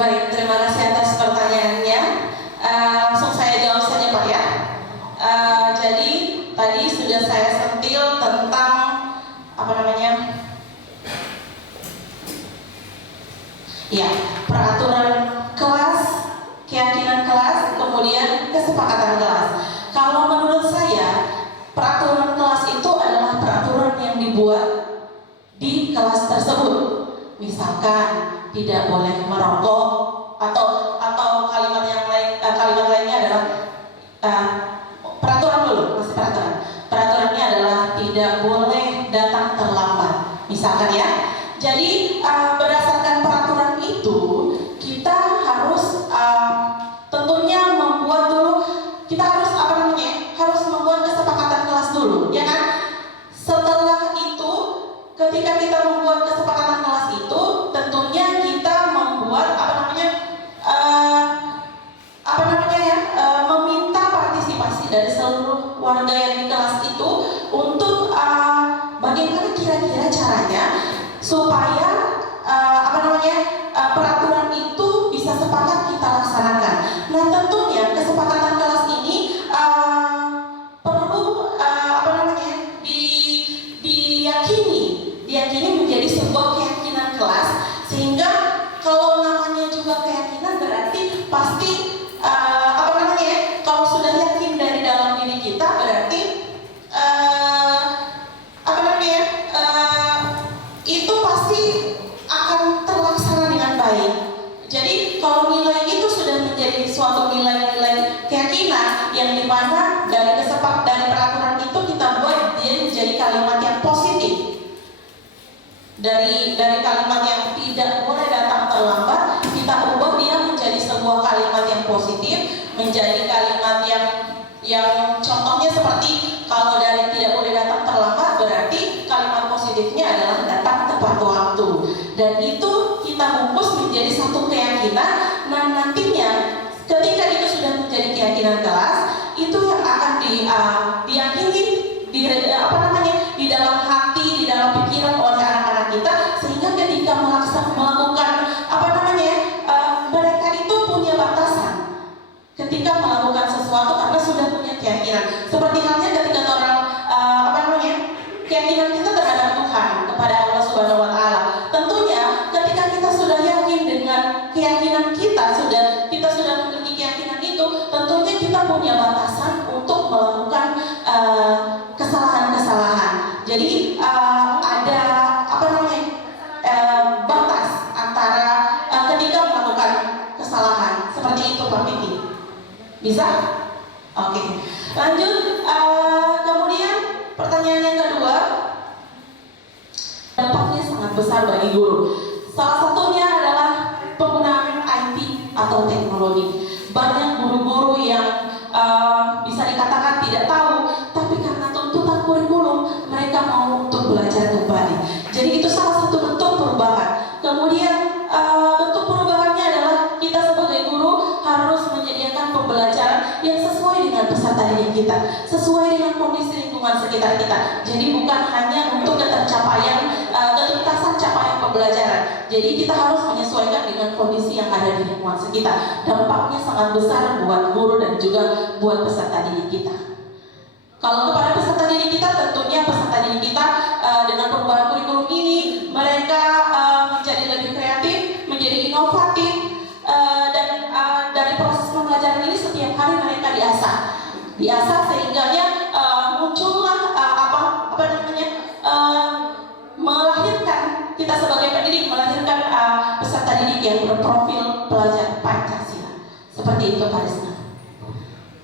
Baik, terima kasih atas pertanyaannya. Langsung saya jawab saja Pak ya. Jadi tadi sudah saya sentil tentang peraturan kelas, keyakinan kelas, kemudian kesepakatan kelas. Kalau menurut saya, peraturan kelas itu adalah peraturan yang dibuat di kelas tersebut. Misalkan tidak boleh merokok, atau kalimat yang lain, kalimat lainnya adalah peraturan dulu, masih peraturan. Peraturannya adalah tidak boleh datang terlambat, misalkan ya. Jadi berdasarkan peraturan itu kita harus tentunya membuat dulu, kita harus harus membuat kesepakatan kelas dulu, ya kan? Setelah itu, ketika kita membuat kesepakatan kelas itu, tentunya kita membuat meminta partisipasi dari seluruh warga yang di kelas itu untuk bagaimana kira-kira caranya supaya peraturan itu bisa sepakat kita laksanakan. Nah, tentunya kesepakatan kelas ini perlu diyakini menjadi sebuah keyakinan kelas, sehingga kalau namanya juga keyakinan berarti pasti kalau sudah yakin dari dalam diri kita berarti itu pasti akan terlaksana dengan baik. Jadi kalau nilai itu sudah menjadi suatu nilai-nilai keyakinan yang dimana dari peraturan itu kita buat dia menjadi kalimat yang positif. Dari kalimat yang tidak boleh datang terlambat, kita ubah dia menjadi sebuah kalimat yang positif, menjadi kalimat yang contohnya seperti kalau dari tidak boleh datang terlambat berarti kalimat positifnya adalah datang tepat waktu, dan itu kita bungkus menjadi satu keyakinan. Nah, nantinya ketika itu sudah menjadi keyakinan kelas, itu yang akan diyakini di dalam hati, di dalam pikiran oleh anak-anak kita, sehingga ketika melakukan mereka itu punya batasan ketika melakukan sesuatu karena sudah punya keyakinan. Seperti halnya ketika orang keyakinan kita terhadap Tuhan, kepada Allah Subhanahu wa Ta'ala. Tentunya ketika kita sudah yakin dengan keyakinan kita sudah memiliki keyakinan itu, tentunya kita punya batasan untuk melakukan kesalahan-kesalahan. Jadi ada batas antara ketika melakukan kesalahan. Seperti itu Pak Piti. Bisa? Oke. Lanjut. Kemudian pertanyaan yang kedua, dampaknya sangat besar bagi guru. Salah satunya adalah penggunaan IT atau teknologi. Banyak guru-guru yang bisa dikatakan tidak tahu, tapi karena tuntutan kurikulum mereka mau untuk belajar kembali. Jadi itu salah satu bentuk perubahan. Kemudian bentuk perubahannya adalah kita sebagai guru harus menyediakan pembelajaran yang sesuai dengan peserta didik kita, sesuai dengan kondisi lingkungan sekitar kita. Jadi bukan hanya untuk ketuntasan capaian pembelajaran. Jadi kita harus menyesuaikan dengan kondisi yang ada di lingkungan sekitar. Dampaknya sangat besar buat guru dan juga buat peserta didik kita. Kalau kepada peserta didik kita, tentunya peserta didik kita dengan perubahan kurikulum ini mereka menjadi lebih kreatif, menjadi inovatif, dan dari proses pembelajaran ini setiap hari mereka diasah sehingganya muncullah melahirkan kita sebagai pendidik, melahirkan peserta didik yang berprofil pelajar Pancasila. Seperti itu Pak Desna.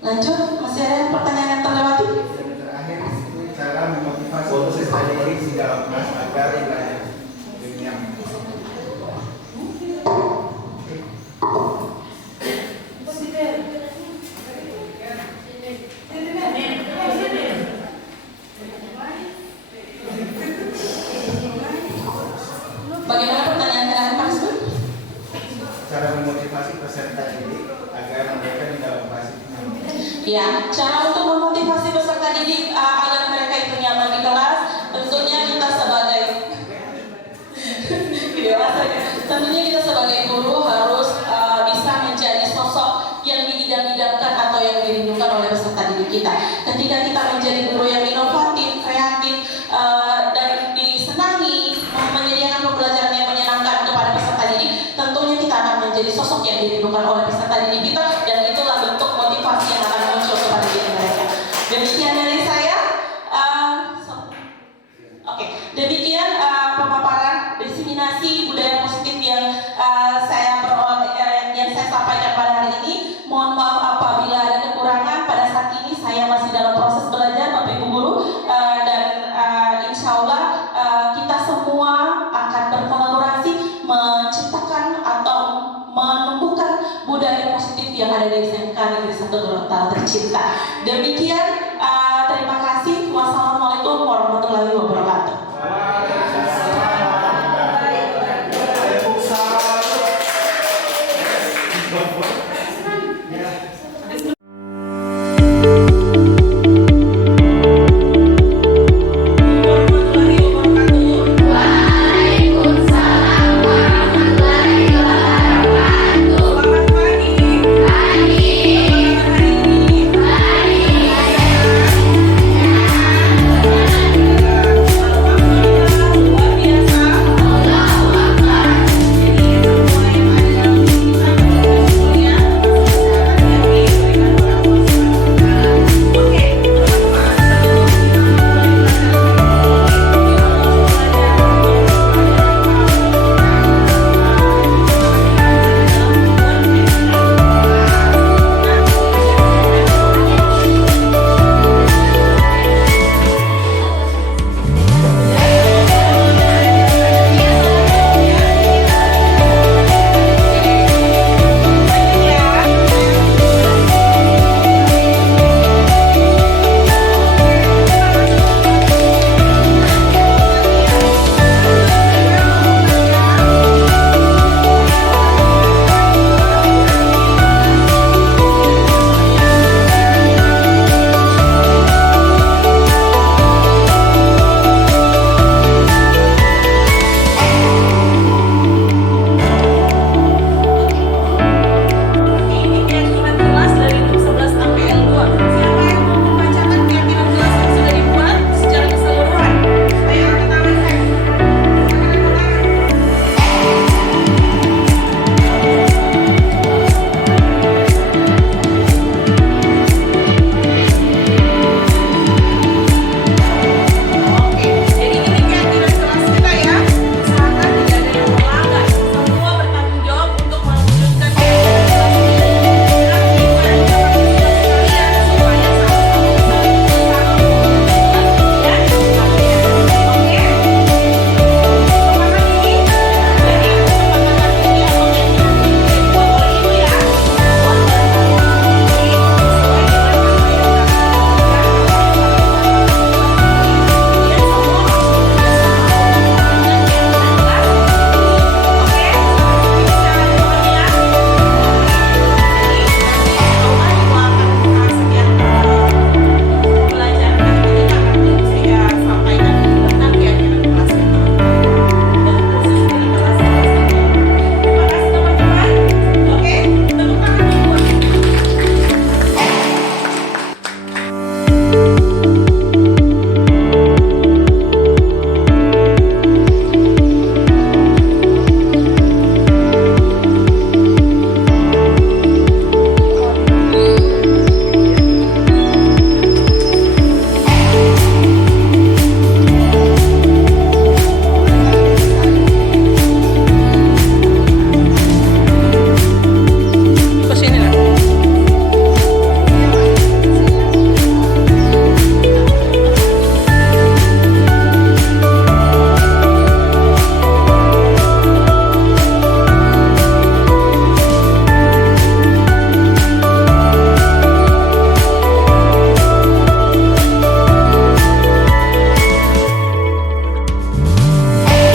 Lanjut, masih ada pertanyaan yang terlewati? Yang terakhir itu cara memotivasi peserta didik di dalam kelas agar belajar lebih nyaman. Bagaimana pertanyaan terakhir Pak Desna? Cara memotivasi peserta didik agar mereka di dalam kelas nyaman. Ya, cara untuk memotivasi peserta didik agar mereka itu nyaman di kelas, tentunya kita sebagai guru harus bisa menjadi sosok yang diidam-idamkan atau yang dirindukan oleh peserta didik kita. Ketika kita menjadi guru yang inovatif, kreatif, dan disenangi, menyediakan pembelajaran yang menyenangkan kepada peserta didik, tentunya kita akan menjadi sosok yang dirindukan oleh peserta didik kita, dan itulah bentuk motivasi yang akan muncul kepada diri mereka. Demikian dari saya. Demikian pemaparan diseminasi budaya positif yang tercinta. Demikian